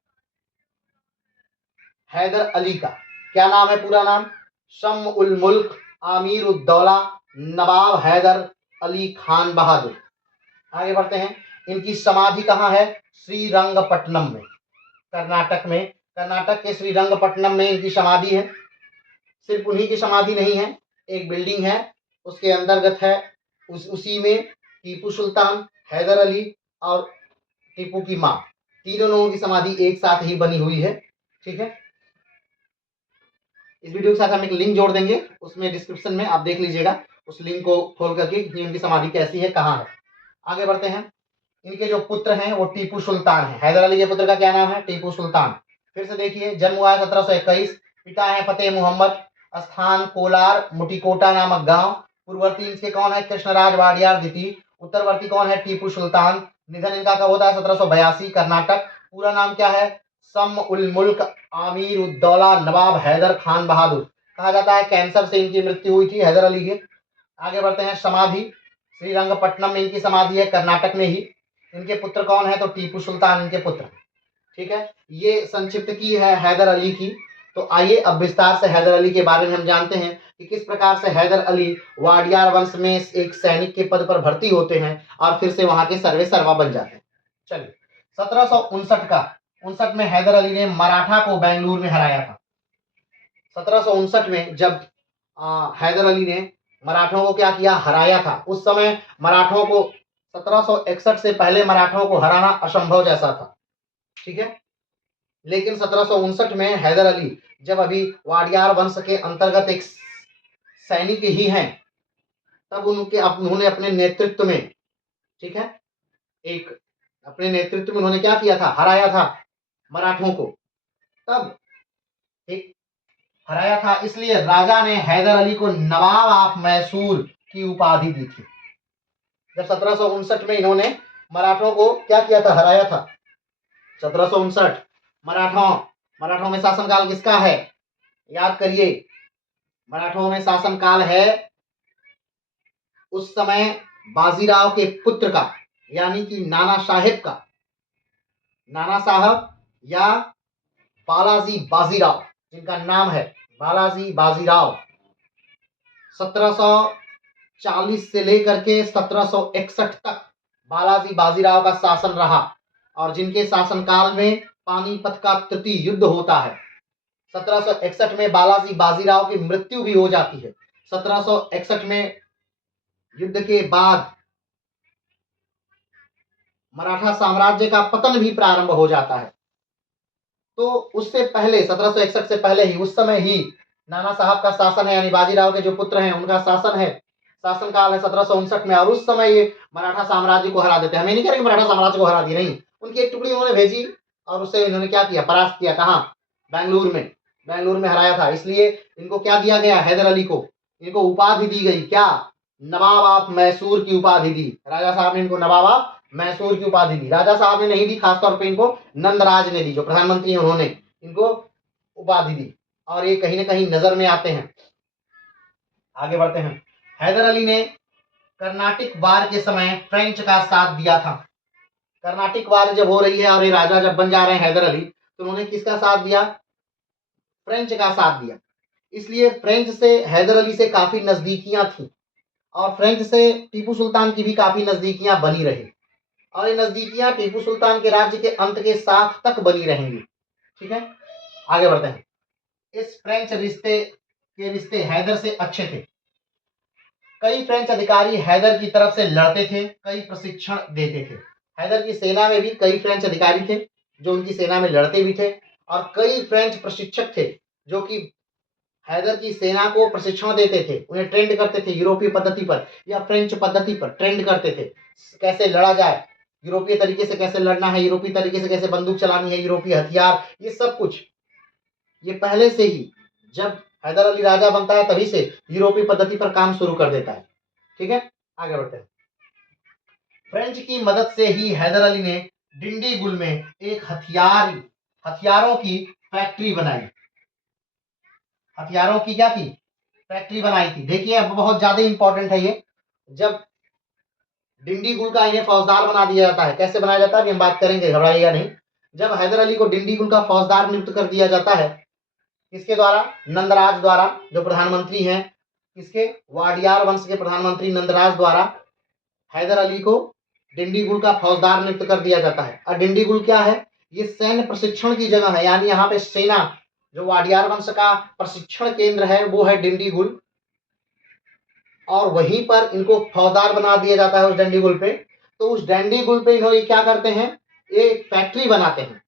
हैदर अली का। क्या नाम है पूरा नाम? शम उल मुल्क आमिर उद्दौला नवाब हैदर अली खान बहादुर। आगे बढ़ते हैं। इनकी समाधि कहाँ है? श्रीरंगपट्टनम में, कर्नाटक में। कर्नाटक के श्रीरंगपट्टनम में इनकी समाधि है। सिर्फ उन्हीं की समाधि नहीं है, एक बिल्डिंग है उसके अंतर्गत है, उसी में टीपू सुल्तान, हैदर अली और टीपू की माँ, तीनों लोगों की समाधि एक साथ ही बनी हुई है। ठीक है, इस वीडियो के साथ हम एक लिंक जोड़ देंगे, उसमें डिस्क्रिप्शन में आप देख लीजिएगा उस लिंक को खोल करके कि उनकी समाधि कैसी है, कहाँ है। आगे बढ़ते हैं। इनके जो पुत्र हैं वो टीपू सुल्तान है। हैदर अली के पुत्र का क्या नाम है? टीपू सुल्तान। फिर से देखिए, जन्म हुआ है 1721। पिता है फतेह मोहम्मद, स्थान कोलार मुटीकोटा नामक गांव। पूर्ववर्ती इनके कौन है? कृष्णराज वाडियार द्वितीय। उत्तरवर्ती कौन है? टीपू सुल्तान। निधन इनका कब होता है? 1782 कर्नाटक। पूरा नाम क्या है? सम उल मुल्क आमिर उद्दौला नवाब हैदर खान बहादुर। कहा जाता है कैंसर से इनकी मृत्यु हुई थी हैदर अली के। आगे बढ़ते हैं। समाधि श्रीरंगपट्टनम में इनकी समाधि है, कर्नाटक में ही। इनके पुत्र कौन है? तो टीपू सुल्तान इनके पुत्र। ठीक है, ये संक्षिप्त की है हैदर अली की। तो आइए अब विस्तार से हैदर अली के बारे में हम जानते हैं कि किस प्रकार से हैदर अली वाडियार वंश में एक सैनिक के पद पर भर्ती होते हैं और फिर से वहां के सर्वे सर्वा बन जाते हैं। चलिए, 1759 में हैदर अली ने मराठा को बेंगलुरु में हराया था। 1759 में जब हैदर अली ने मराठों को क्या किया? हराया था। उस समय मराठों को 1761 से पहले मराठों को हराना असंभव जैसा था। ठीक है, लेकिन 1759 में हैदर अली जब अभी वाडियार वंश के अंतर्गत एक सैनिक ही हैं, तब उन्होंने अपने नेतृत्व में, ठीक है, एक अपने नेतृत्व में उन्होंने क्या किया था? हराया था मराठों को। तब एक हराया था, इसलिए राजा ने हैदर अली को नवाब ऑफ मैसूर की उपाधि दी थी। जब 1759 में इन्होंने मराठों को क्या किया था? हराया था। 1759 मराठों में शासनकाल किसका है? याद करिए, मराठों में शासनकाल है उस समय बाजीराव के पुत्र का, यानी कि नाना साहेब का। नाना साहब या बालाजी बाजीराव, जिनका नाम है बालाजी बाजीराव, 1740 से लेकर के 1761 तक बालाजी बाजीराव का शासन रहा और जिनके शासनकाल में पानीपत का तृतीय युद्ध होता है। 1761 में बालाजी बाजीराव की मृत्यु भी हो जाती है। 1761 में युद्ध के बाद मराठा साम्राज्य का पतन भी प्रारंभ हो जाता है। तो उससे पहले 1761 से पहले ही, उस समय ही नाना साहब का शासन है, यानी बाजीराव के जो पुत्र हैं उनका शासन है, शासनकाल है 1759 में। और उस समय ये मराठा साम्राज्य को हरा देते हैं। हमें नहीं करेंगे मराठा साम्राज्य को हरा दिया, नहीं, उनकी एक टुकड़ी उन्होंने भेजी और उससे इन्होंने क्या किया? परास्त किया। कहाँ? बेंगलुरु में हराया था। इसलिए इनको क्या दिया गया? हैदर अली को इनको उपाधि दी गई। क्या? नवाब ऑफ मैसूर की उपाधि दी। राजा साहब ने इनको नवाब ऑफ मैसूर की उपाधि दी। राजा साहब ने नहीं दी, खासतौर पे इनको नंदराज ने दी, जो प्रधानमंत्री हैं उन्होंने इनको उपाधि दी। और ये कहीं ना कहीं नजर में आते हैं। आगे बढ़ते हैं। हैदर अली ने कर्नाटिक वार के समय फ्रेंच का साथ दिया था। कर्नाटिक वार जब हो रही है और ये राजा जब बन जा रहे हैं हैदर अली, तो उन्होंने किसका साथ दिया? फ्रेंच का साथ दिया। इसलिए फ्रेंच से हैदर अली से काफी नजदीकियां थी और फ्रेंच से टीपू सुल्तान की भी काफी नजदीकियां बनी रही और ये नजदीकियां टीपू सुल्तान के राज्य के अंत के साथ तक बनी रहेंगी। ठीक है, आगे बढ़ते हैं। इस फ्रेंच रिश्ते हैदर से अच्छे थे। कई फ्रेंच अधिकारी हैदर की तरफ से लड़ते थे, कई प्रशिक्षण देते थे। हैदर की सेना में भी कई फ्रेंच अधिकारी थे जो उनकी सेना में लड़ते भी थे, और कई फ्रेंच प्रशिक्षक थे जो कि हैदर की सेना को प्रशिक्षण देते थे, उन्हें ट्रेंड करते थे यूरोपीय पद्धति पर या फ्रेंच पद्धति पर ट्रेंड करते थे। कैसे लड़ा जाए, यूरोपीय तरीके से कैसे लड़ना है, यूरोपीय तरीके से कैसे बंदूक चलानी है, यूरोपीय हथियार, ये सब कुछ ये पहले से ही, जब हैदर अली राजा बनता है तभी से यूरोपीय पद्धति पर काम शुरू कर देता है। ठीक है, आगे बढ़ते हैं। फ्रेंच की मदद से ही हैदर अली ने डिंडीगुल में एक हथियारों की फैक्ट्री बनाई। हथियारों की क्या की फैक्ट्री बनाई थी। देखिए अब बहुत ज्यादा इंपॉर्टेंट है ये। जब डिंडीगुल का इन्हें फौजदार बना दिया जाता है, कैसे बनाया जाता है अभी हम बात करेंगे, घबराइएगा नहीं। जब हैदर अली को डिंडीगुल का फौजदार नियुक्त कर दिया जाता है, किसके द्वारा, नंदराज द्वारा, जो प्रधानमंत्री हैं, किसके, वाडियार वंश के प्रधानमंत्री नंदराज द्वारा हैदर अली को डिंडीगुल का फौजदार नियुक्त कर दिया जाता है। और डिंडीगुल क्या है, ये सैन्य प्रशिक्षण की जगह है, यानी यहाँ पे सेना, जो वाडियार वंश का प्रशिक्षण केंद्र है वो है डिंडीगुल, और वहीं पर इनको फौजदार बना दिया जाता है उस डिंडीगुल पे। तो उस डिंडीगुल पे इन्होंने क्या करते हैं, एक फैक्ट्री बनाते हैं।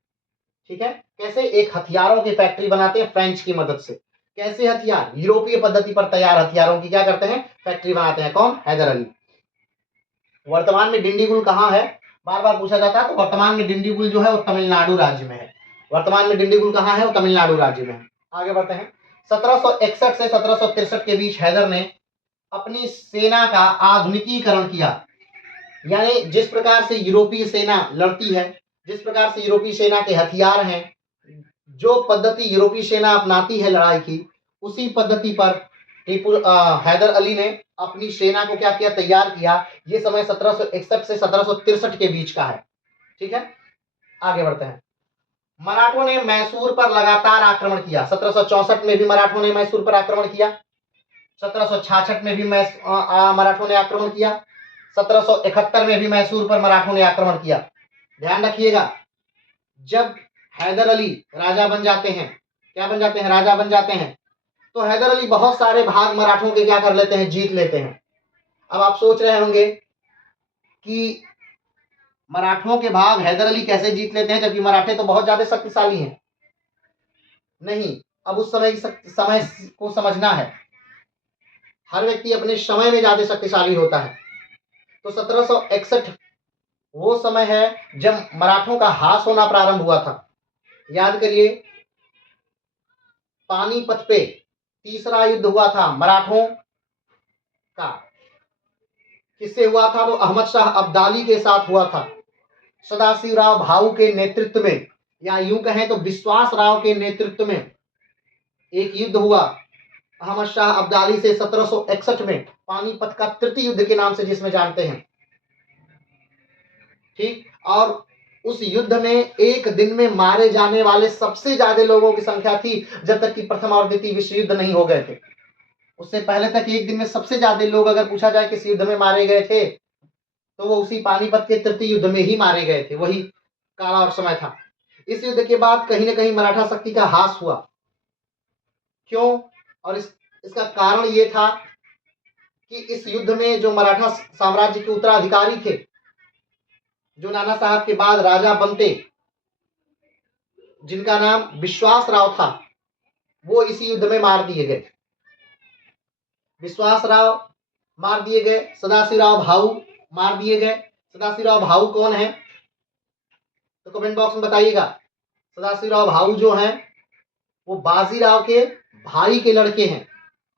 ठीक है, कैसे, एक हथियारों की फैक्ट्री बनाते हैं फ्रेंच की मदद से। कैसे हथियार, यूरोपीय पद्धति पर तैयार हथियारों की क्या करते हैं, फैक्ट्री बनाते हैं। कौन, हैदर अली। वर्तमान में डिंडीगुल कहाँ है, बार बार पूछा जाता है, तो वर्तमान में डिंडीगुल जो है वो तमिलनाडु राज्य में है। वर्तमान में डिंडीगुल कहाँ है, वो तमिलनाडु राज्य में है। आगे बढ़ते हैं। 1761 से 1763 के बीच हैदर ने अपनी सेना का आधुनिकीकरण किया। यानी जिस प्रकार से यूरोपीय सेना लड़ती है, जिस प्रकार से यूरोपीय सेना के हथियार हैं, जो पद्धति यूरोपीय सेना अपनाती है लड़ाई की, उसी पद्धति पर हैदर अली ने अपनी सेना को क्या किया, तैयार किया। ये समय 1761 से 1763 के बीच का है। ठीक है, आगे बढ़ते हैं। मराठों ने मैसूर पर लगातार आक्रमण किया। 1764 में भी मराठों ने मैसूर पर आक्रमण किया, 1766 में भी मराठों ने आक्रमण किया, 1771 में भी मैसूर पर मराठों ने आक्रमण किया। ध्यान रखिएगा, जब हैदर अली राजा बन जाते हैं, क्या बन जाते हैं, राजा बन जाते हैं, तो हैदर अली बहुत सारे भाग मराठों के क्या कर लेते हैं, जीत लेते हैं। अब आप सोच रहे होंगे कि मराठों के भाग हैदर अली कैसे जीत लेते हैं, जबकि मराठे तो बहुत ज्यादा शक्तिशाली हैं। नहीं, अब उस समय को समझना है। हर व्यक्ति अपने समय में ज्यादा शक्तिशाली होता है। तो 1761 वो समय है जब मराठों का ह्रास होना प्रारंभ हुआ था। याद करिए, पानीपत पे तीसरा युद्ध हुआ था मराठों का। किससे हुआ था, तो अहमद शाह अब्दाली के साथ हुआ था। सदाशिवराव भाऊ के नेतृत्व में, या यूं कहें तो विश्वास राव के नेतृत्व में एक युद्ध हुआ अहमद शाह अब्दाली से 1761 में, पानीपत का तृतीय युद्ध के नाम से जिसमें जानते हैं। ठीक, और उस युद्ध में एक दिन में मारे जाने वाले सबसे ज्यादा लोगों की संख्या थी, जब तक कि प्रथम और द्वितीय विश्व युद्ध नहीं हो गए थे। उससे पहले तक एक दिन में सबसे ज्यादा लोग अगर पूछा जाए किस युद्ध में मारे गए थे, तो वो उसी पानीपत के तृतीय युद्ध में ही मारे गए थे। वही काला और समय था। इस युद्ध के बाद कहीं ना कहीं मराठा शक्ति का ह्रास हुआ। क्यों, और इसका कारण ये था कि इस युद्ध में जो मराठा साम्राज्य के उत्तराधिकारी थे, जो नाना साहब के बाद राजा बनते, जिनका नाम विश्वास राव था, वो इसी युद्ध में मार दिए गए। विश्वास राव मार दिए गए, सदाशिवराव भाऊ मार दिए गए। सदाशिवराव भाऊ कौन है, तो कमेंट बॉक्स में बताइएगा। सदाशिवराव भाऊ जो हैं वो बाजीराव के भाई के लड़के हैं,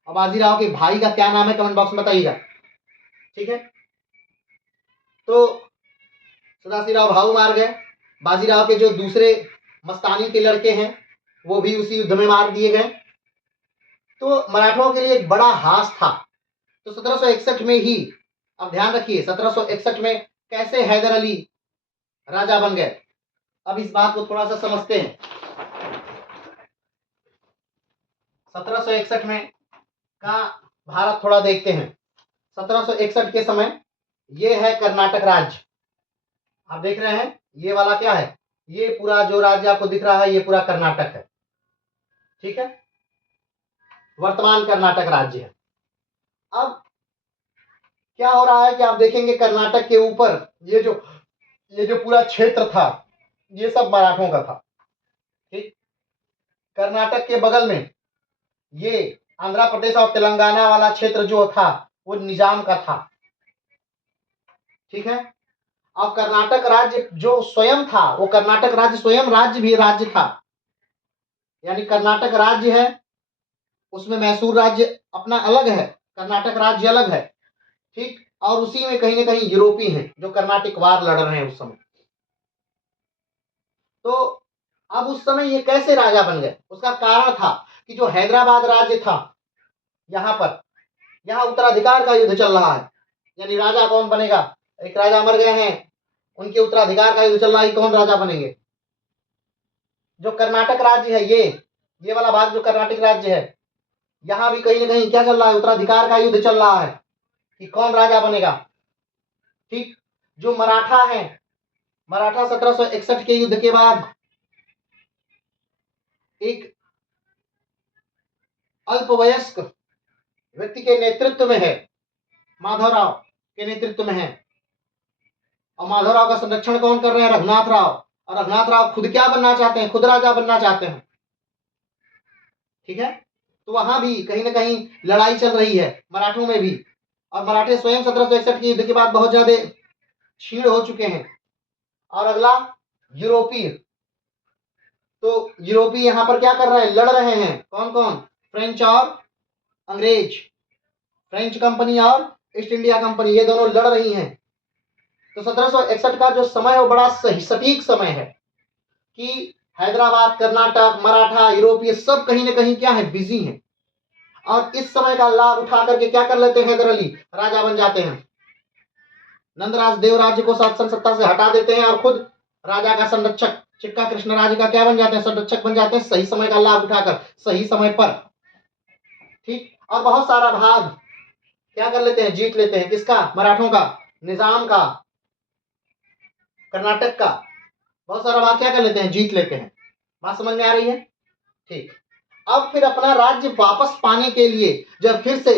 और बाजीराव के भाई का क्या नाम है, कमेंट बॉक्स में बताइएगा। ठीक है, तो सदाशिवराव भाऊ मार गए। बाजीराव के जो दूसरे मस्तानी के लड़के हैं वो भी उसी युद्ध में मार दिए गए। तो मराठों के लिए एक बड़ा ह्रास था। तो 1761 में ही, अब ध्यान रखिए, 1761 में कैसे हैदर अली राजा बन गए। अब इस बात को थोड़ा सा समझते हैं। 1761 में का भारत थोड़ा देखते हैं। 1761 के समय ये है कर्नाटक राज्य। आप देख रहे हैं ये वाला क्या है, ये पूरा जो राज्य आपको दिख रहा है ये पूरा कर्नाटक है, ठीक है, वर्तमान कर्नाटक राज्य है। अब क्या हो रहा है कि आप देखेंगे कर्नाटक के ऊपर ये जो पूरा क्षेत्र था ये सब मराठों का था, ठीक। कर्नाटक के बगल में ये आंध्र प्रदेश और तेलंगाना वाला क्षेत्र जो था वो निजाम का था, ठीक है। अब कर्नाटक राज्य जो स्वयं था वो कर्नाटक राज्य स्वयं राज्य भी राज्य था, यानी कर्नाटक राज्य है उसमें मैसूर राज्य अपना अलग है, कर्नाटक राज्य अलग है, ठीक। और उसी में कहीं ना कहीं यूरोपीय हैं जो कर्नाटक वार लड़ रहे हैं उस समय। तो अब उस समय ये कैसे राजा बन गए, उसका कारण था कि जो हैदराबाद राज्य था यहाँ उत्तराधिकार का युद्ध चल रहा है, यानी राजा कौन बनेगा, एक राजा मर गए हैं उनके उत्तराधिकार का युद्ध चल रहा है, कौन राजा बनेंगे। जो कर्नाटक राज्य है ये वाला भाग जो कर्नाटक राज्य है यहाँ भी कहीं ना कहीं क्या चल रहा है, उत्तराधिकार का युद्ध चल रहा है कि कौन राजा बनेगा, ठीक। जो मराठा है, मराठा 1761 के युद्ध के बाद एक अल्पवयस्क व्यक्ति के नेतृत्व में है, माधवराव के नेतृत्व में है, और माधवराव का संरक्षण कौन कर रहे हैं, रघुनाथ राव। और रघुनाथ राव खुद क्या बनना चाहते हैं, खुद राजा बनना चाहते हैं, ठीक है। तो वहां भी कहीं ना कहीं लड़ाई चल रही है मराठों में भी, और मराठे स्वयं 1761 के युद्ध के बाद बहुत ज्यादा क्षीण हो चुके हैं। और अगला यूरोपीय, तो यूरोपीय यहाँ पर क्या कर रहे हैं, लड़ रहे हैं, कौन कौन, फ्रेंच और अंग्रेज, फ्रेंच कंपनी और ईस्ट इंडिया कंपनी, ये दोनों लड़ रही हैं। तो 1761 का जो समय है वो बड़ा सही सटीक समय है कि हैदराबाद, कर्नाटक, मराठा, यूरोपीय सब कहीं ना कहीं क्या है, बिजी हैं। और इस समय का लाभ उठा करके क्या कर लेते हैं, हैदर अली राजा बन जाते हैं, नंदराज देव राज्य को शासन सत्ता से हटा देते हैं और खुद राजा का संरक्षक चिक्का कृष्ण राज्य का क्या बन जाते हैं, संरक्षक बन जाते हैं, सही समय का लाभ उठाकर सही समय पर, ठीक। और बहुत सारा भाग क्या कर लेते हैं, जीत लेते हैं, किसका, मराठों का, निजाम का, कर्नाटक का बहुत सारा भाग क्या कर लेते हैं, जीत लेते हैं। बात समझ में आ रही है, ठीक। अब फिर अपना राज्य वापस पाने के लिए जब फिर से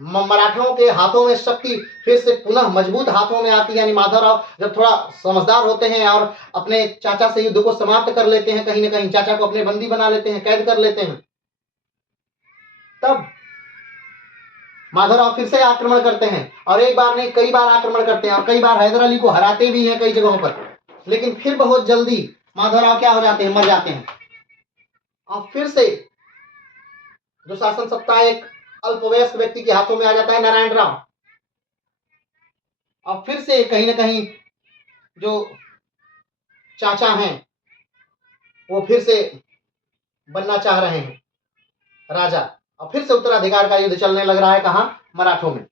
मराठों के हाथों में शक्ति फिर से पुनः मजबूत हाथों में आती है, यानी माधवराव जब थोड़ा समझदार होते हैं और अपने चाचा से युद्ध को समाप्त कर लेते हैं, कहीं ना कहीं चाचा को अपने बंदी बना लेते हैं, कैद कर लेते हैं, तब माधवराव फिर से आक्रमण करते हैं, और एक बार नहीं कई बार आक्रमण करते हैं, और कई बार हैदर अली को हराते भी हैं कई जगहों पर, लेकिन फिर बहुत जल्दी माधवराव क्या हो जाते हैं, मर जाते हैं। और फिर से जो शासन सत्ता एक अल्पवयस्क व्यक्ति के हाथों में आ जाता है, नारायण राव। और फिर से कहीं ना कहीं जो चाचा हैं वो फिर से बनना चाह रहे हैं राजा, और फिर से उत्तराधिकार का युद्ध चलने लग रहा है, कहां, मराठों में।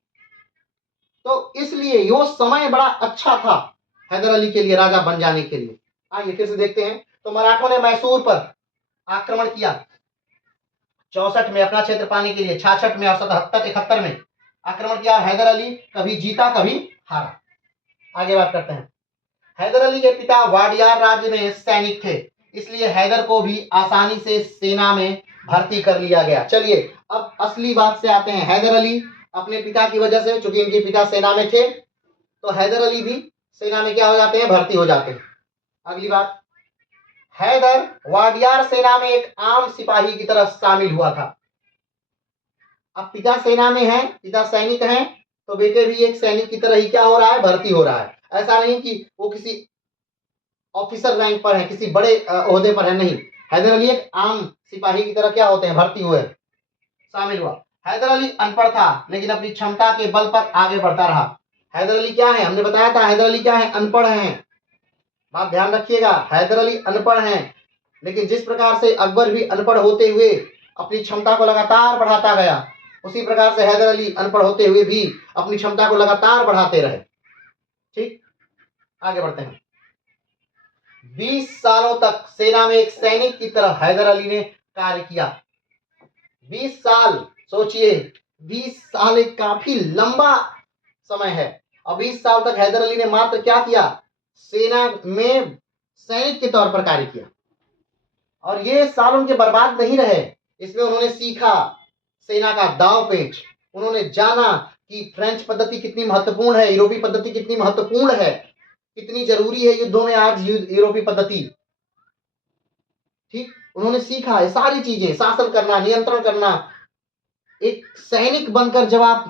तो इसलिए यो समय बड़ा अच्छा था हैदर अली के लिए राजा बन जाने के लिए। आइए फिर से देखते हैं। तो मराठों ने मैसूर पर आक्रमण किया 64 में अपना क्षेत्र पाने के लिए, 66 में और 77 71 में आक्रमण किया। हैदर अली कभी जीता कभी हारा। आगे बात करते हैं। हैदर अली के पिता वाडियार राज्य में सैनिक थे, इसलिए हैदर को भी आसानी से सेना में भर्ती कर लिया गया। चलिए अब असली बात से आते हैं। हैदर अली अपने पिता की वजह से, चूंकि इनके पिता सेना में थे, तो हैदर अली भी सेना में क्या हो जाते हैं, भर्ती हो जाते हैं। अगली बात, हैदर वाडियार सेना में एक आम सिपाही की तरह शामिल हुआ था। अब पिता सेना में है, पिता सैनिक हैं, तो बेटे भी एक सैनिक की तरह ही क्या हो रहा है, भर्ती हो रहा है। ऐसा नहीं कि वो किसी ऑफिसर रैंक पर है, किसी बड़े ओहदे पर है, नहीं। हैदर अली एक आम सिपाही की तरह क्या होते हैं, भर्ती हुए, शामिल हुआ। हैदर अली अनपढ़ था, लेकिन अपनी क्षमता के बल पर आगे बढ़ता रहा। हैदर अली क्या है, हमने बताया था हैदर अली क्या है, अनपढ़ हैं। बात ध्यान रखिएगा, हैदर अली अनपढ़ हैं, लेकिन जिस प्रकार से अकबर भी अनपढ़ होते हुए अपनी क्षमता को लगातार बढ़ाता गया, उसी प्रकार से हैदर अली अनपढ़ होते हुए भी अपनी क्षमता को लगातार बढ़ाते रहे। ठीक, आगे बढ़ते हैं। 20 सालों तक सेना में एक सैनिक की तरह हैदर अली ने कार्य किया। 20 साल, सोचिए 20 साल एक काफी लंबा समय है, और 20 साल तक हैदर अली ने मात्र क्या किया, सेना में सैनिक के तौर पर कार्य किया और ये साल उनके बर्बाद नहीं रहे। इसमें उन्होंने सीखा सेना का दांव पेच, उन्होंने जाना कि फ्रेंच पद्धति कितनी महत्वपूर्ण है, यूरोपीय पद्धति कितनी महत्वपूर्ण है, कितनी जरूरी है युद्धों में आज यूरोपीय पद्धति। ठीक, उन्होंने सीखा ये सारी चीजें, शासन करना, नियंत्रण करना। एक सैनिक बनकर जब आप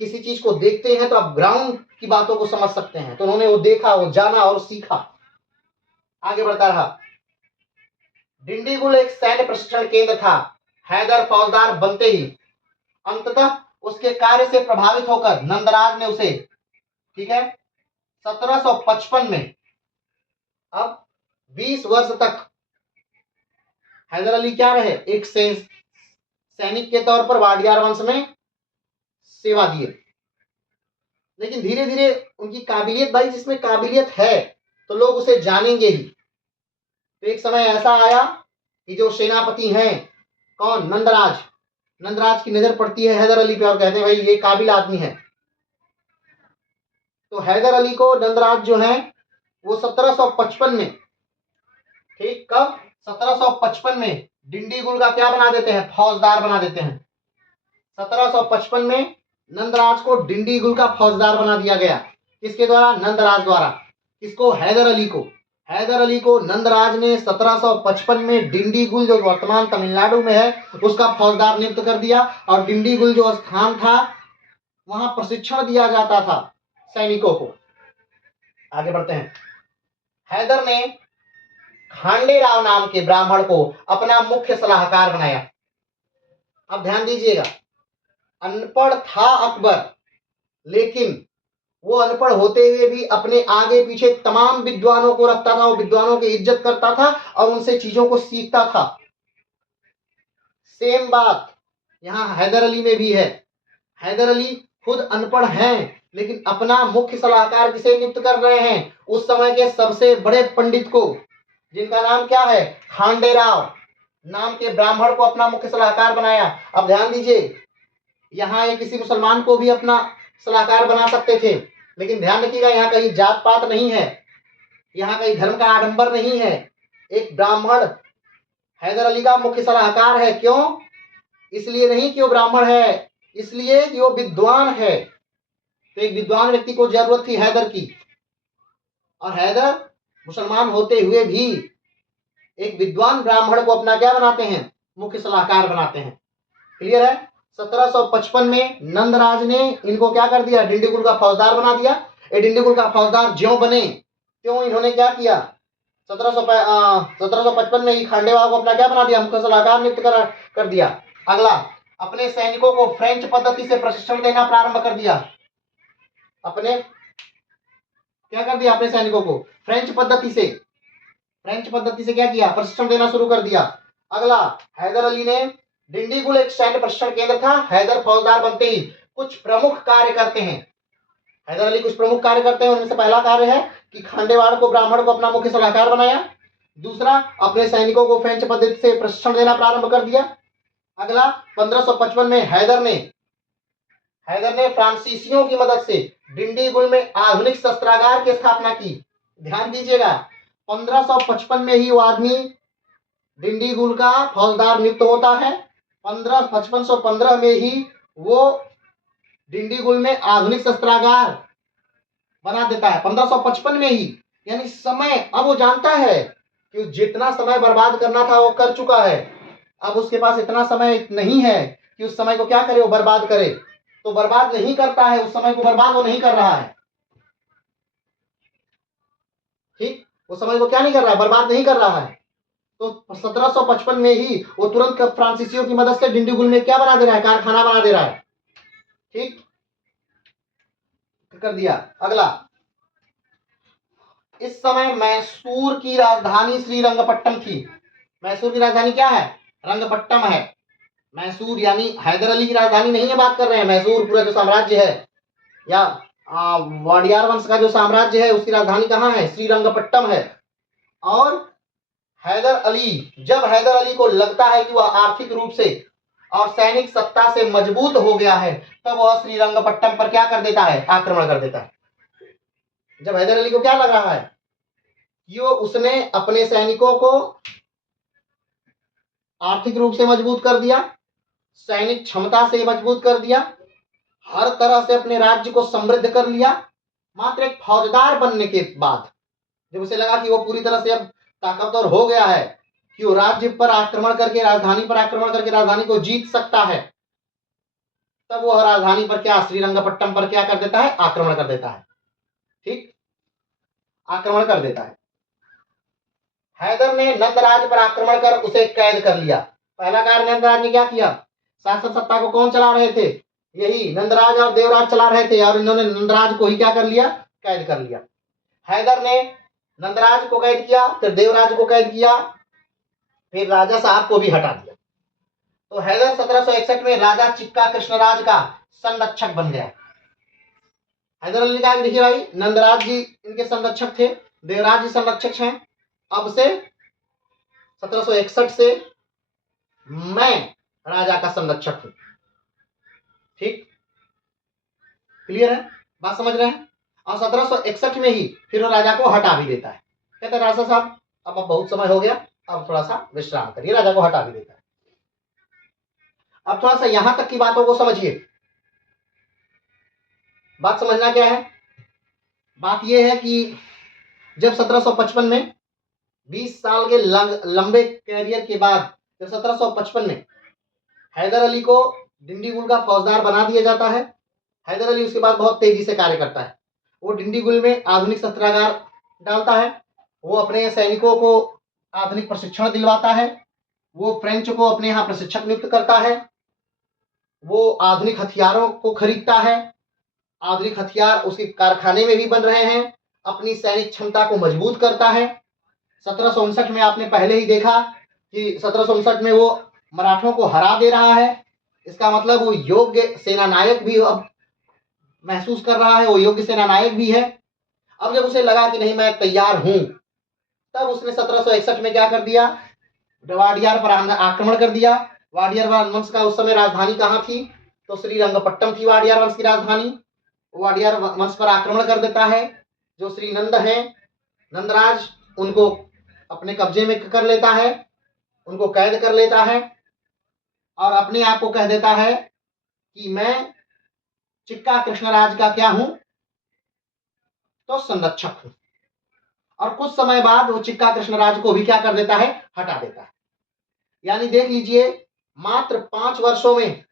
किसी चीज को देखते हैं तो आप ग्राउंड की बातों को समझ सकते हैं। तो उन्होंने वो देखा, वो जाना और सीखा। आगे बढ़ता रहा। डिंडीगुल एक सैन्य प्रशिक्षण केंद्र था। हैदर फौजदार बनते ही अंततः उसके कार्य से प्रभावित होकर नंदराज ने उसे, ठीक है, 1755 में, अब 20 वर्ष तक हैदर अली क्या रहे, एक सैनिक के तौर पर वाडियार वंश में सेवा दिए। लेकिन धीरे धीरे उनकी काबिलियत, भाई जिसमें काबिलियत है तो लोग उसे जानेंगे ही। तो एक समय ऐसा आया कि जो सेनापति हैं, कौन, नंदराज, नंदराज की नजर पड़ती है हैदर अली पे और कहते हैं भाई ये काबिल आदमी है। तो हैदर अली को नंदराज जो है वो 1755 में, ठीक, कब, 1755 में डिंडीगुल का क्या बना देते हैं, फौजदार बना देते हैं। 1755 में नंदराज को डिंडीगुल का फौजदार बना दिया गया। किसके द्वारा, नंदराज द्वारा। किसको, हैदर अली को। हैदर अली को नंदराज ने 1755 में डिंडीगुल जो वर्तमान तमिलनाडु में है उसका फौजदार नियुक्त कर दिया। और डिंडीगुल जो स्थान था वहां प्रशिक्षण दिया जाता था सैनिकों को। आगे बढ़ते हैं। हैदर ने खांडे राव नाम के ब्राह्मण को अपना मुख्य सलाहकार बनाया। अब ध्यान दीजिएगा, अनपढ़ था अकबर, लेकिन वो अनपढ़ होते हुए भी अपने आगे पीछे तमाम विद्वानों को रखता था, वो विद्वानों की इज्जत करता था और उनसे चीजों को सीखता था। सेम बात यहां हैदर अली में भी है। हैदर अली खुद अनपढ़ हैं लेकिन अपना मुख्य सलाहकार किसे नियुक्त कर रहे हैं, उस समय के सबसे बड़े पंडित को, जिनका नाम क्या है, खांडे राव नाम के ब्राह्मण को अपना मुख्य सलाहकार बनाया। अब ध्यान दीजिए, यहाँ ये किसी मुसलमान को भी अपना सलाहकार बना सकते थे, लेकिन ध्यान रखिएगा यहाँ कहीं जात पात नहीं है, यहाँ कहीं धर्म का आडंबर नहीं है। एक ब्राह्मण हैदर अली का मुख्य सलाहकार है। क्यों, इसलिए नहीं कि वो ब्राह्मण है, इसलिए कि वो विद्वान है। तो एक विद्वान व्यक्ति को जरूरत थी हैदर की, और हैदर मुसलमान होते हुए भी एक विद्वान ब्राह्मण को अपना क्या बनाते हैं, मुख्य सलाहकार बनाते हैं। क्लियर है। 1755 में नंदराज ने इनको क्या कर दिया, डिंडीगुल का फौजदार बना दिया। ये डिंडीगुल का फौजदार ज्यों बने क्यों, इन्होंने क्या किया, 1755 में ही खांडेवाल को अपना क्या बना दिया, मुख्य सलाहकार नियुक्त कर दिया। अगला, अपने सैनिकों को फ्रेंच पद्धति से प्रशिक्षण देना प्रारंभ कर दिया। अपने क्या कर दिया, अपने सैनिकों को फ्रेंच पद्धति से क्या किया, प्रशिक्षण देना शुरू कर दिया। अगला, हैदर अली ने, डिंडीगुल एक सैन्य प्रशिक्षण केंद्र था, हैदर फौजदार बनते ही कुछ प्रमुख कार्य करते हैं। हैदर अली कुछ प्रमुख कार्य करते हैं, उनमें से पहला कार्य है कि खांडेवाड़ को, ब्राह्मण को अपना मुख्य सलाहकार बनाया। दूसरा, अपने सैनिकों को फ्रेंच पद्धति से प्रशिक्षण देना प्रारंभ कर दिया। अगला, 1555 में हैदर ने फ्रांसीसियों की मदद से डिंडीगुल में आधुनिक शस्त्रागार की स्थापना की। ध्यान दीजिएगा, 1555 में ही वो आदमी डिंडीगुल का फौजदार नियुक्त होता है। 1515 में ही वो डिंडीगुल में आधुनिक शस्त्रागार बना देता है, 1555 में ही। यानी समय, अब वो जानता है कि जितना समय बर्बाद करना था वो कर चुका है, अब उसके पास इतना समय नहीं है कि उस समय को क्या करे, वो बर्बाद करे। तो बर्बाद नहीं करता है, उस समय को बर्बाद वो नहीं कर रहा है। ठीक, उस समय को क्या नहीं कर रहा है, बर्बाद नहीं कर रहा है। तो 1755 में ही वो तुरंत फ्रांसीसियों की मदद से डिंडीगुल में क्या बना दे रहा है, कारखाना बना दे रहा है। ठीक कर दिया। अगला, इस समय मैसूर की राजधानी श्रीरंगपट्टम थी। मैसूर की राजधानी क्या है, रंगपट्टम है। मैसूर यानी हैदर अली की राजधानी नहीं है, बात कर रहे हैं। मैसूर पूरा जो साम्राज्य है, या वाडियार वंश का जो साम्राज्य है, उसकी राजधानी कहाँ है, श्रीरंगपट्टम है। और जब हैदर अली को लगता है कि वह आर्थिक रूप से और सैनिक सत्ता से मजबूत हो गया है, तब वह श्रीरंगपट्टम पर क्या कर देता है, आक्रमण कर देता है। जब हैदर अली को क्या लग रहा है कि वो उसने अपने सैनिकों को आर्थिक रूप से मजबूत कर दिया, सैनिक क्षमता से मजबूत कर दिया, हर तरह से अपने राज्य को समृद्ध कर लिया। मात्र एक फौजदार बनने के बाद जब उसे लगा कि वो पूरी तरह से अब ताकतवर हो गया है, कि वो राज्य पर आक्रमण करके, राजधानी पर आक्रमण करके राजधानी को जीत सकता है, तब वो राजधानी पर क्या, श्रीरंगपट्टम पर क्या कर देता है, आक्रमण कर देता है। ठीक, आक्रमण कर देता है। हैदर ने नंदराज पर आक्रमण कर उसे कैद कर लिया। पहला कार्य नंदराज ने क्या किया, शासन सत्ता को कौन चला रहे थे, यही नंदराज और देवराज चला रहे थे, और इन्होंने नंदराज को ही क्या कर लिया, कैद कर लिया। हैदर ने नंदराज को कैद किया, फिर देवराज को कैद किया, फिर राजा साहब को भी हटा दिया। तो हैदर 1761 में राजा चिक्का कृष्णराज का संरक्षक बन गया। हैदर अली ने कहा कि देखिए भाई, नंदराज जी इनके संरक्षक थे, देवराज जी संरक्षक हैं, अब से 1761 से मैं राजा का संरक्षक हूं। ठीक, क्लियर है, बात समझ रहे हैं। और 1761 में ही फिर वो राजा को हटा भी देता है, कहते हैं राजा साहब अब बहुत समय हो गया, अब थोड़ा सा विश्राम करिए, राजा को हटा भी देता है। अब थोड़ा सा यहां तक की बातों को समझिए। बात समझना क्या है, बात यह है कि जब 1755 में 20 साल के लंबे कैरियर के बाद जब 1755 में हैदर अली को डिंडीगुल का फौजदार बना दिया जाता है, हैदर अली उसके बाद बहुत तेजी से कार्य करता है। वो डिंडीगुल में आधुनिक शस्त्रागार डालता है, वो अपने सैनिकों को आधुनिक प्रशिक्षण दिलवाता है, वो फ्रेंच को अपने यहाँ प्रशिक्षक नियुक्त करता है, वो आधुनिक हथियारों को खरीदता है, आधुनिक हथियार उसके कारखाने में भी बन रहे हैं, अपनी सैनिक क्षमता को मजबूत करता है। 1759 में आपने पहले ही देखा कि 1759 में वो मराठों को हरा दे रहा है, इसका मतलब वो योग्य सेना नायक भी अब महसूस कर रहा है, वो योग्य सेना नायक भी है। अब जब उसे लगा कि नहीं मैं तैयार हूं, तब उसने 1761 में क्या कर दिया, वाडियार पर आक्रमण कर दिया। वाडियार वंश का उस समय राजधानी कहाँ थी, तो श्रीरंगपट्टम थी वाडियार वंश की राजधानी। वाडियार वंश पर आक्रमण कर देता है, जो श्री नंद हैं, नंदराज, उनको अपने कब्जे में कर लेता है, उनको कैद कर लेता है, और अपने आप को कह देता है कि मैं चिक्का कृष्णराज का क्या हूं, तो संरक्षक हूं। और कुछ समय बाद वो चिक्का कृष्णराज को भी क्या कर देता है, हटा देता है। यानी देख लीजिए, मात्र 5 वर्षों में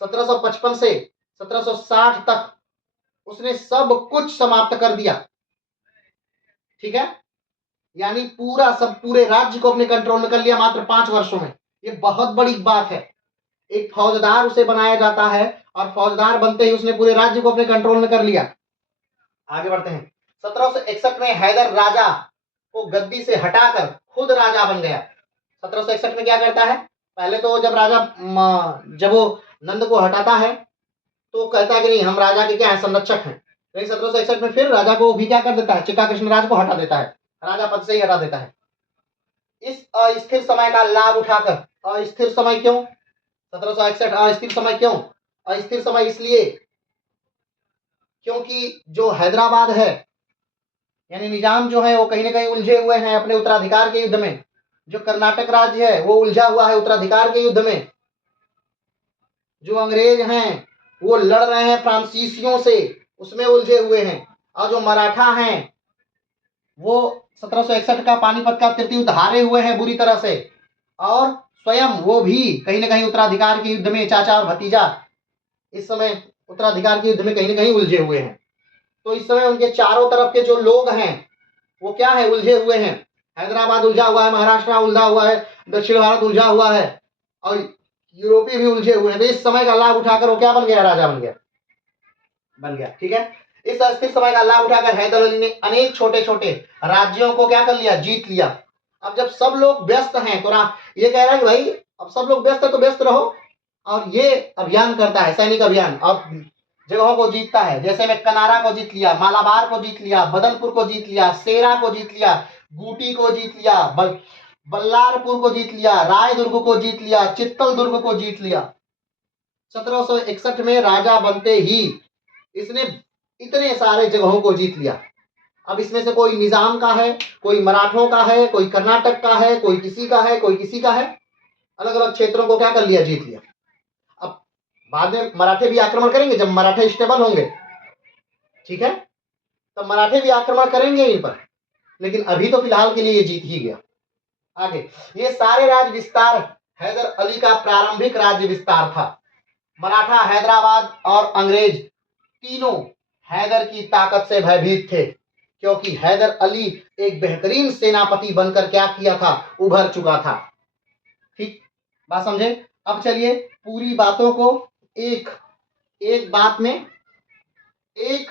1755 से 1760 तक उसने सब कुछ समाप्त कर दिया। ठीक है, यानी पूरा सब पूरे राज्य को अपने कंट्रोल में कर लिया मात्र 5 वर्षों में। ये बहुत बड़ी बात है। एक फौजदार उसे बनाया जाता है, और फौजदार बनते ही उसने पूरे राज्य को अपने कंट्रोल में कर लिया। आगे बढ़ते हैं। 1761 में हैदर राजा को गद्दी से हटाकर खुद राजा बन गया। 1761 में क्या करता है, पहले तो जब राजा जब वो नंद को हटाता है तो कहता है कि नहीं हम राजा के क्या है, संरक्षक हैं। लेकिन 1761 में फिर राजा को भी क्या कर देता है, चिक्का कृष्णराज को हटा देता है, राजा पद से ही हटा देता है। इस अस्थिर समय का लाभ उठाकर, अस्थिर समय क्यों 1761 अस्थिर समय क्यों, अस्थिर समय इसलिए क्योंकि जो हैदराबाद है, यानी निजाम जो है वो कहीं ना कहीं उलझे हुए हैं अपने उत्तराधिकार के युद्ध में। जो कर्नाटक राज्य है वो उलझा हुआ है उत्तराधिकार के युद्ध में। जो अंग्रेज हैं वो लड़ रहे हैं फ्रांसीसियों से, उसमें उलझे हुए हैं। और जो मराठा हैं वो 1761 का पानीपत का तृतीय युद्ध हारे हुए हैं बुरी तरह से, और स्वयं वो भी कहीं ना कहीं उत्तराधिकार के युद्ध में, चाचा और भतीजा इस समय उत्तराधिकार के युद्ध में कहीं ना कहीं उलझे हुए हैं। तो इस समय उनके चारों तरफ के जो लोग हैं वो क्या है, उलझे हुए हैं। हैदराबाद उलझा हुआ है, महाराष्ट्र उलझा हुआ है, दक्षिण भारत उलझा हुआ है, और यूरोपीय भी उलझे हुए हैं। तो इस समय का लाभ उठाकर वो क्या बन गया, राजा बन गया। ठीक है, इस अस्थिर समय का लाभ उठाकर हैदर अली ने अनेक छोटे छोटे राज्यों को क्या कर लिया, जीत लिया। अब जब सब लोग व्यस्त हैं तो ये कह रहा है कि भाई अब सब लोग व्यस्त है तो व्यस्त रहो, और ये अभियान करता है, सैनिक अभियान, और जगहों को जीतता है। जैसे मैं कनारा को जीत लिया, मालाबार को जीत लिया, बदनपुर को जीत लिया, सेरा को जीत लिया, बूटी को जीत लिया, बल्लारपुर को जीत लिया, रायदुर्ग को जीत लिया, चित्तल दुर्ग को जीत लिया। 1761 में राजा बनते ही इसने इतने सारे जगहों को जीत लिया। अब इसमें से कोई निजाम का है, कोई मराठों का है, कोई कर्नाटक का है, कोई किसी का है, कोई किसी का है, अलग अलग क्षेत्रों को क्या कर लिया, जीत लिया। अब बाद में मराठे भी आक्रमण करेंगे, जब मराठे स्टेबल होंगे, ठीक है, तब मराठे भी आक्रमण करेंगे इन पर, लेकिन अभी तो फिलहाल के लिए ये जीत ही गया। आगे ये सारे राज्य विस्तार हैदर अली का प्रारंभिक राज्य विस्तार था। मराठा, हैदराबाद और अंग्रेज तीनों हैदर की ताकत से भयभीत थे, क्योंकि हैदर अली एक बेहतरीन सेनापति बनकर क्या किया था, उभर चुका था। ठीक बात समझे। अब चलिए पूरी बातों को एक एक बात में, एक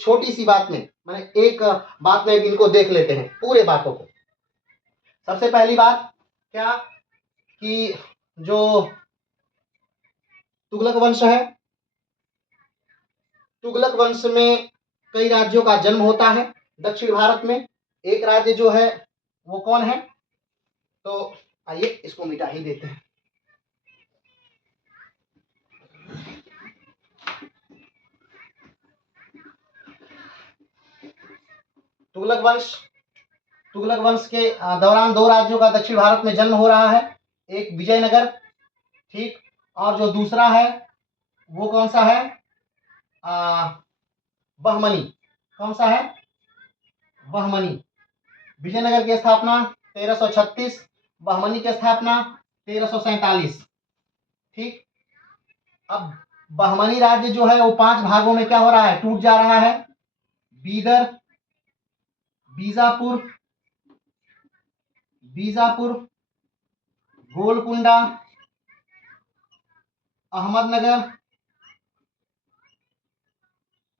छोटी सी बात में, माने एक बात में इनको देख लेते हैं पूरे बातों को। सबसे पहली बात क्या कि जो तुगलक वंश है, तुगलक वंश में कई राज्यों का जन्म होता है दक्षिण भारत में। एक राज्य जो है वो कौन है, तो आइए इसको मिटा ही देते हैं। तुगलक वंश के दौरान दो राज्यों का दक्षिण भारत में जन्म हो रहा है, एक विजयनगर, ठीक, और जो दूसरा है वो कौन सा है, बहमनी। कौन सा है, बहमनी। विजयनगर की स्थापना 1336, बहमनी की स्थापना 1347। ठीक, अब बहमनी राज्य जो है वो 5 भागों में क्या हो रहा है, टूट जा रहा है। बीदर, बीजापुर, गोलकुंडा,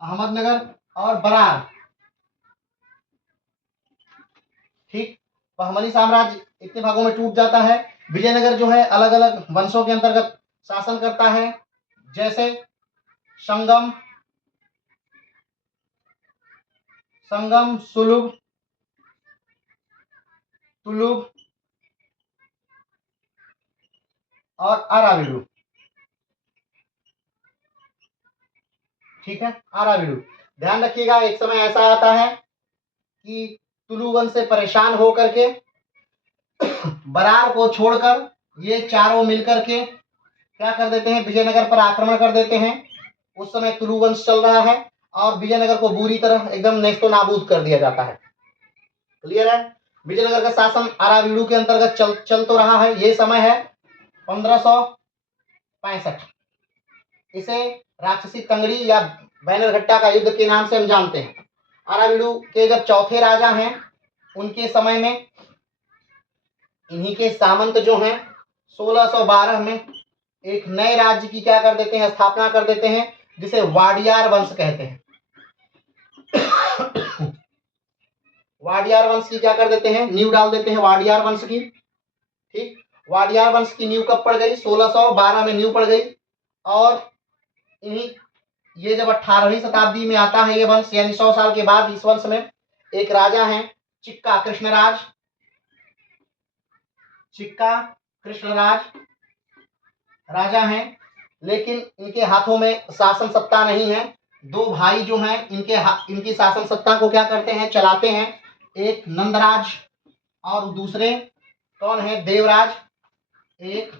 अहमदनगर और बरार। ठीक, बहमनी साम्राज्य इतने भागों में टूट जाता है। विजयनगर जो है अलग अलग वंशों के अंतर्गत शासन करता है, जैसे संगम, सुलभ, तुलुभ और आराविडु। ठीक है, आराविडु। ध्यान रखिएगा, एक समय ऐसा आता है कि तुलु वंश से परेशान होकर के बरार को छोड़कर ये चारों मिलकर के क्या कर देते हैं, विजयनगर पर आक्रमण कर देते हैं। उस समय तुलु वंश चल रहा है और विजयनगर को बुरी तरह एकदम नेस्तो नाबूद कर दिया जाता है। क्लियर है। विजयनगर का शासन आराविडु के अंतर्गत चल तो रहा है। ये समय है 1565। इसे राक्षसी तंगड़ी या बैनरघट्टा का युद्ध के नाम से हम जानते हैं। आराविडु के जब चौथे राजा हैं, उनके समय में इन्हीं के सामंत जो हैं 1612 में एक नए राज्य की क्या कर देते हैं, स्थापना कर देते हैं, जिसे वाडियार वंश कहते हैं। वाडियार वंश की क्या कर देते हैं, नींव डाल देते हैं वाडियार वंश की। ठीक, वाडियार वंश की नींव कब पड़ गई, 1612 में नींव पड़ गई। और इन्हीं ये जब 18वीं शताब्दी में आता है ये वंश, यानी 100 साल के बाद इस वंश में एक राजा हैं चिक्का कृष्णराज राजा हैं, लेकिन इनके हाथों में शासन सत्ता नहीं है। दो भाई जो हैं इनकी शासन सत्ता को क्या करते हैं, चलाते हैं। एक नंदराज और दूसरे कौन है, देवराज। एक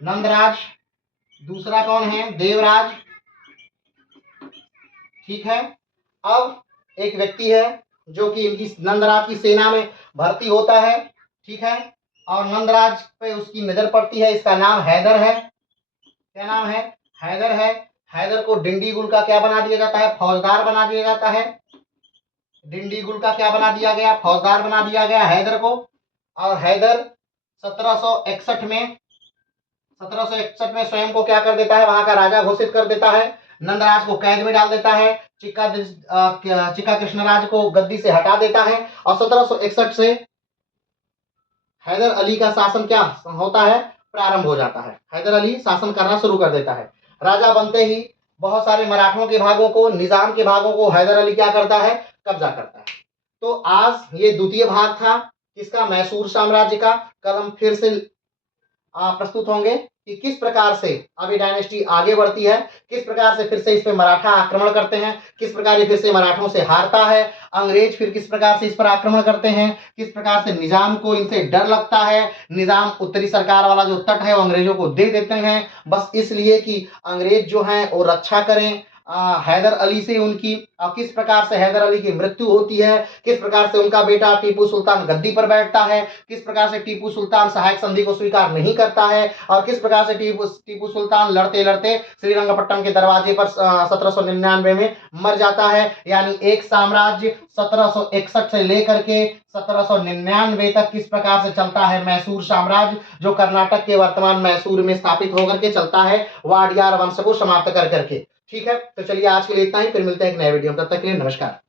नंदराज, दूसरा कौन है, देवराज। ठीक है। अब एक व्यक्ति है जो कि इनकी नंदराज की सेना में भर्ती होता है, ठीक है, और नंदराज पे उसकी नजर पड़ती है। इसका नाम हैदर है। क्या नाम है, हैदर है। हैदर को डिंडीगुल का क्या बना दिया जाता है, फौजदार बना दिया जाता है। डिंडीगुल का क्या बना दिया गया, फौजदार बना दिया गया हैदर को। और हैदर 1761 में स्वयं को क्या कर देता है, वहां का राजा घोषित कर देता है। नंदराज को कैद में डाल देता है। चिक्का कृष्णराज को गद्दी से हटा देता है और 1761 से हैदर अली का शासन क्या होता है, प्रारंभ हो जाता है। हैदर अली शासन करना शुरू कर देता है। राजा बनते ही बहुत सारे मराठों के भागों को, निजाम के भागों को हैदर अली क्या करता है, कब्जा करता है। तो आज ये द्वितीय भाग था किसका, मैसूर साम्राज्य का। कल हम फिर से प्रस्तुत होंगे कि किस प्रकार से अब ये डायनेस्टी आगे बढ़ती है, किस प्रकार से फिर से इस पे मराठा आक्रमण करते हैं, किस प्रकार ये फिर से मराठों से हारता है, अंग्रेज फिर किस प्रकार से इस पर आक्रमण करते हैं, किस प्रकार से निजाम को इनसे डर लगता है, निजाम उत्तरी सरकार वाला जो तट है वो अंग्रेजों को दे देते हैं, बस इसलिए कि अंग्रेज जो हैं वो रक्षा करें हैदर अली से उनकी। किस प्रकार से हैदर अली की मृत्यु होती है, किस प्रकार से उनका बेटा टीपू सुल्तान गद्दी पर बैठता है, किस प्रकार से टीपू सुल्तान सहायक संधि को स्वीकार नहीं करता है, और किस प्रकार से टीपू सुल्तान लड़ते लड़ते श्रीरंगपट्टम के दरवाजे पर 1799 में मर जाता है। यानी एक साम्राज्य 1761 से लेकर के 1799 तक किस प्रकार से चलता है मैसूर साम्राज्य, जो कर्नाटक के वर्तमान मैसूर में स्थापित होकर के चलता है वाडियार वंश को समाप्त कर करके। ठीक है, तो चलिए आज के लिए इतना ही, फिर मिलते हैं एक नए वीडियो में, तब तक के लिए नमस्कार।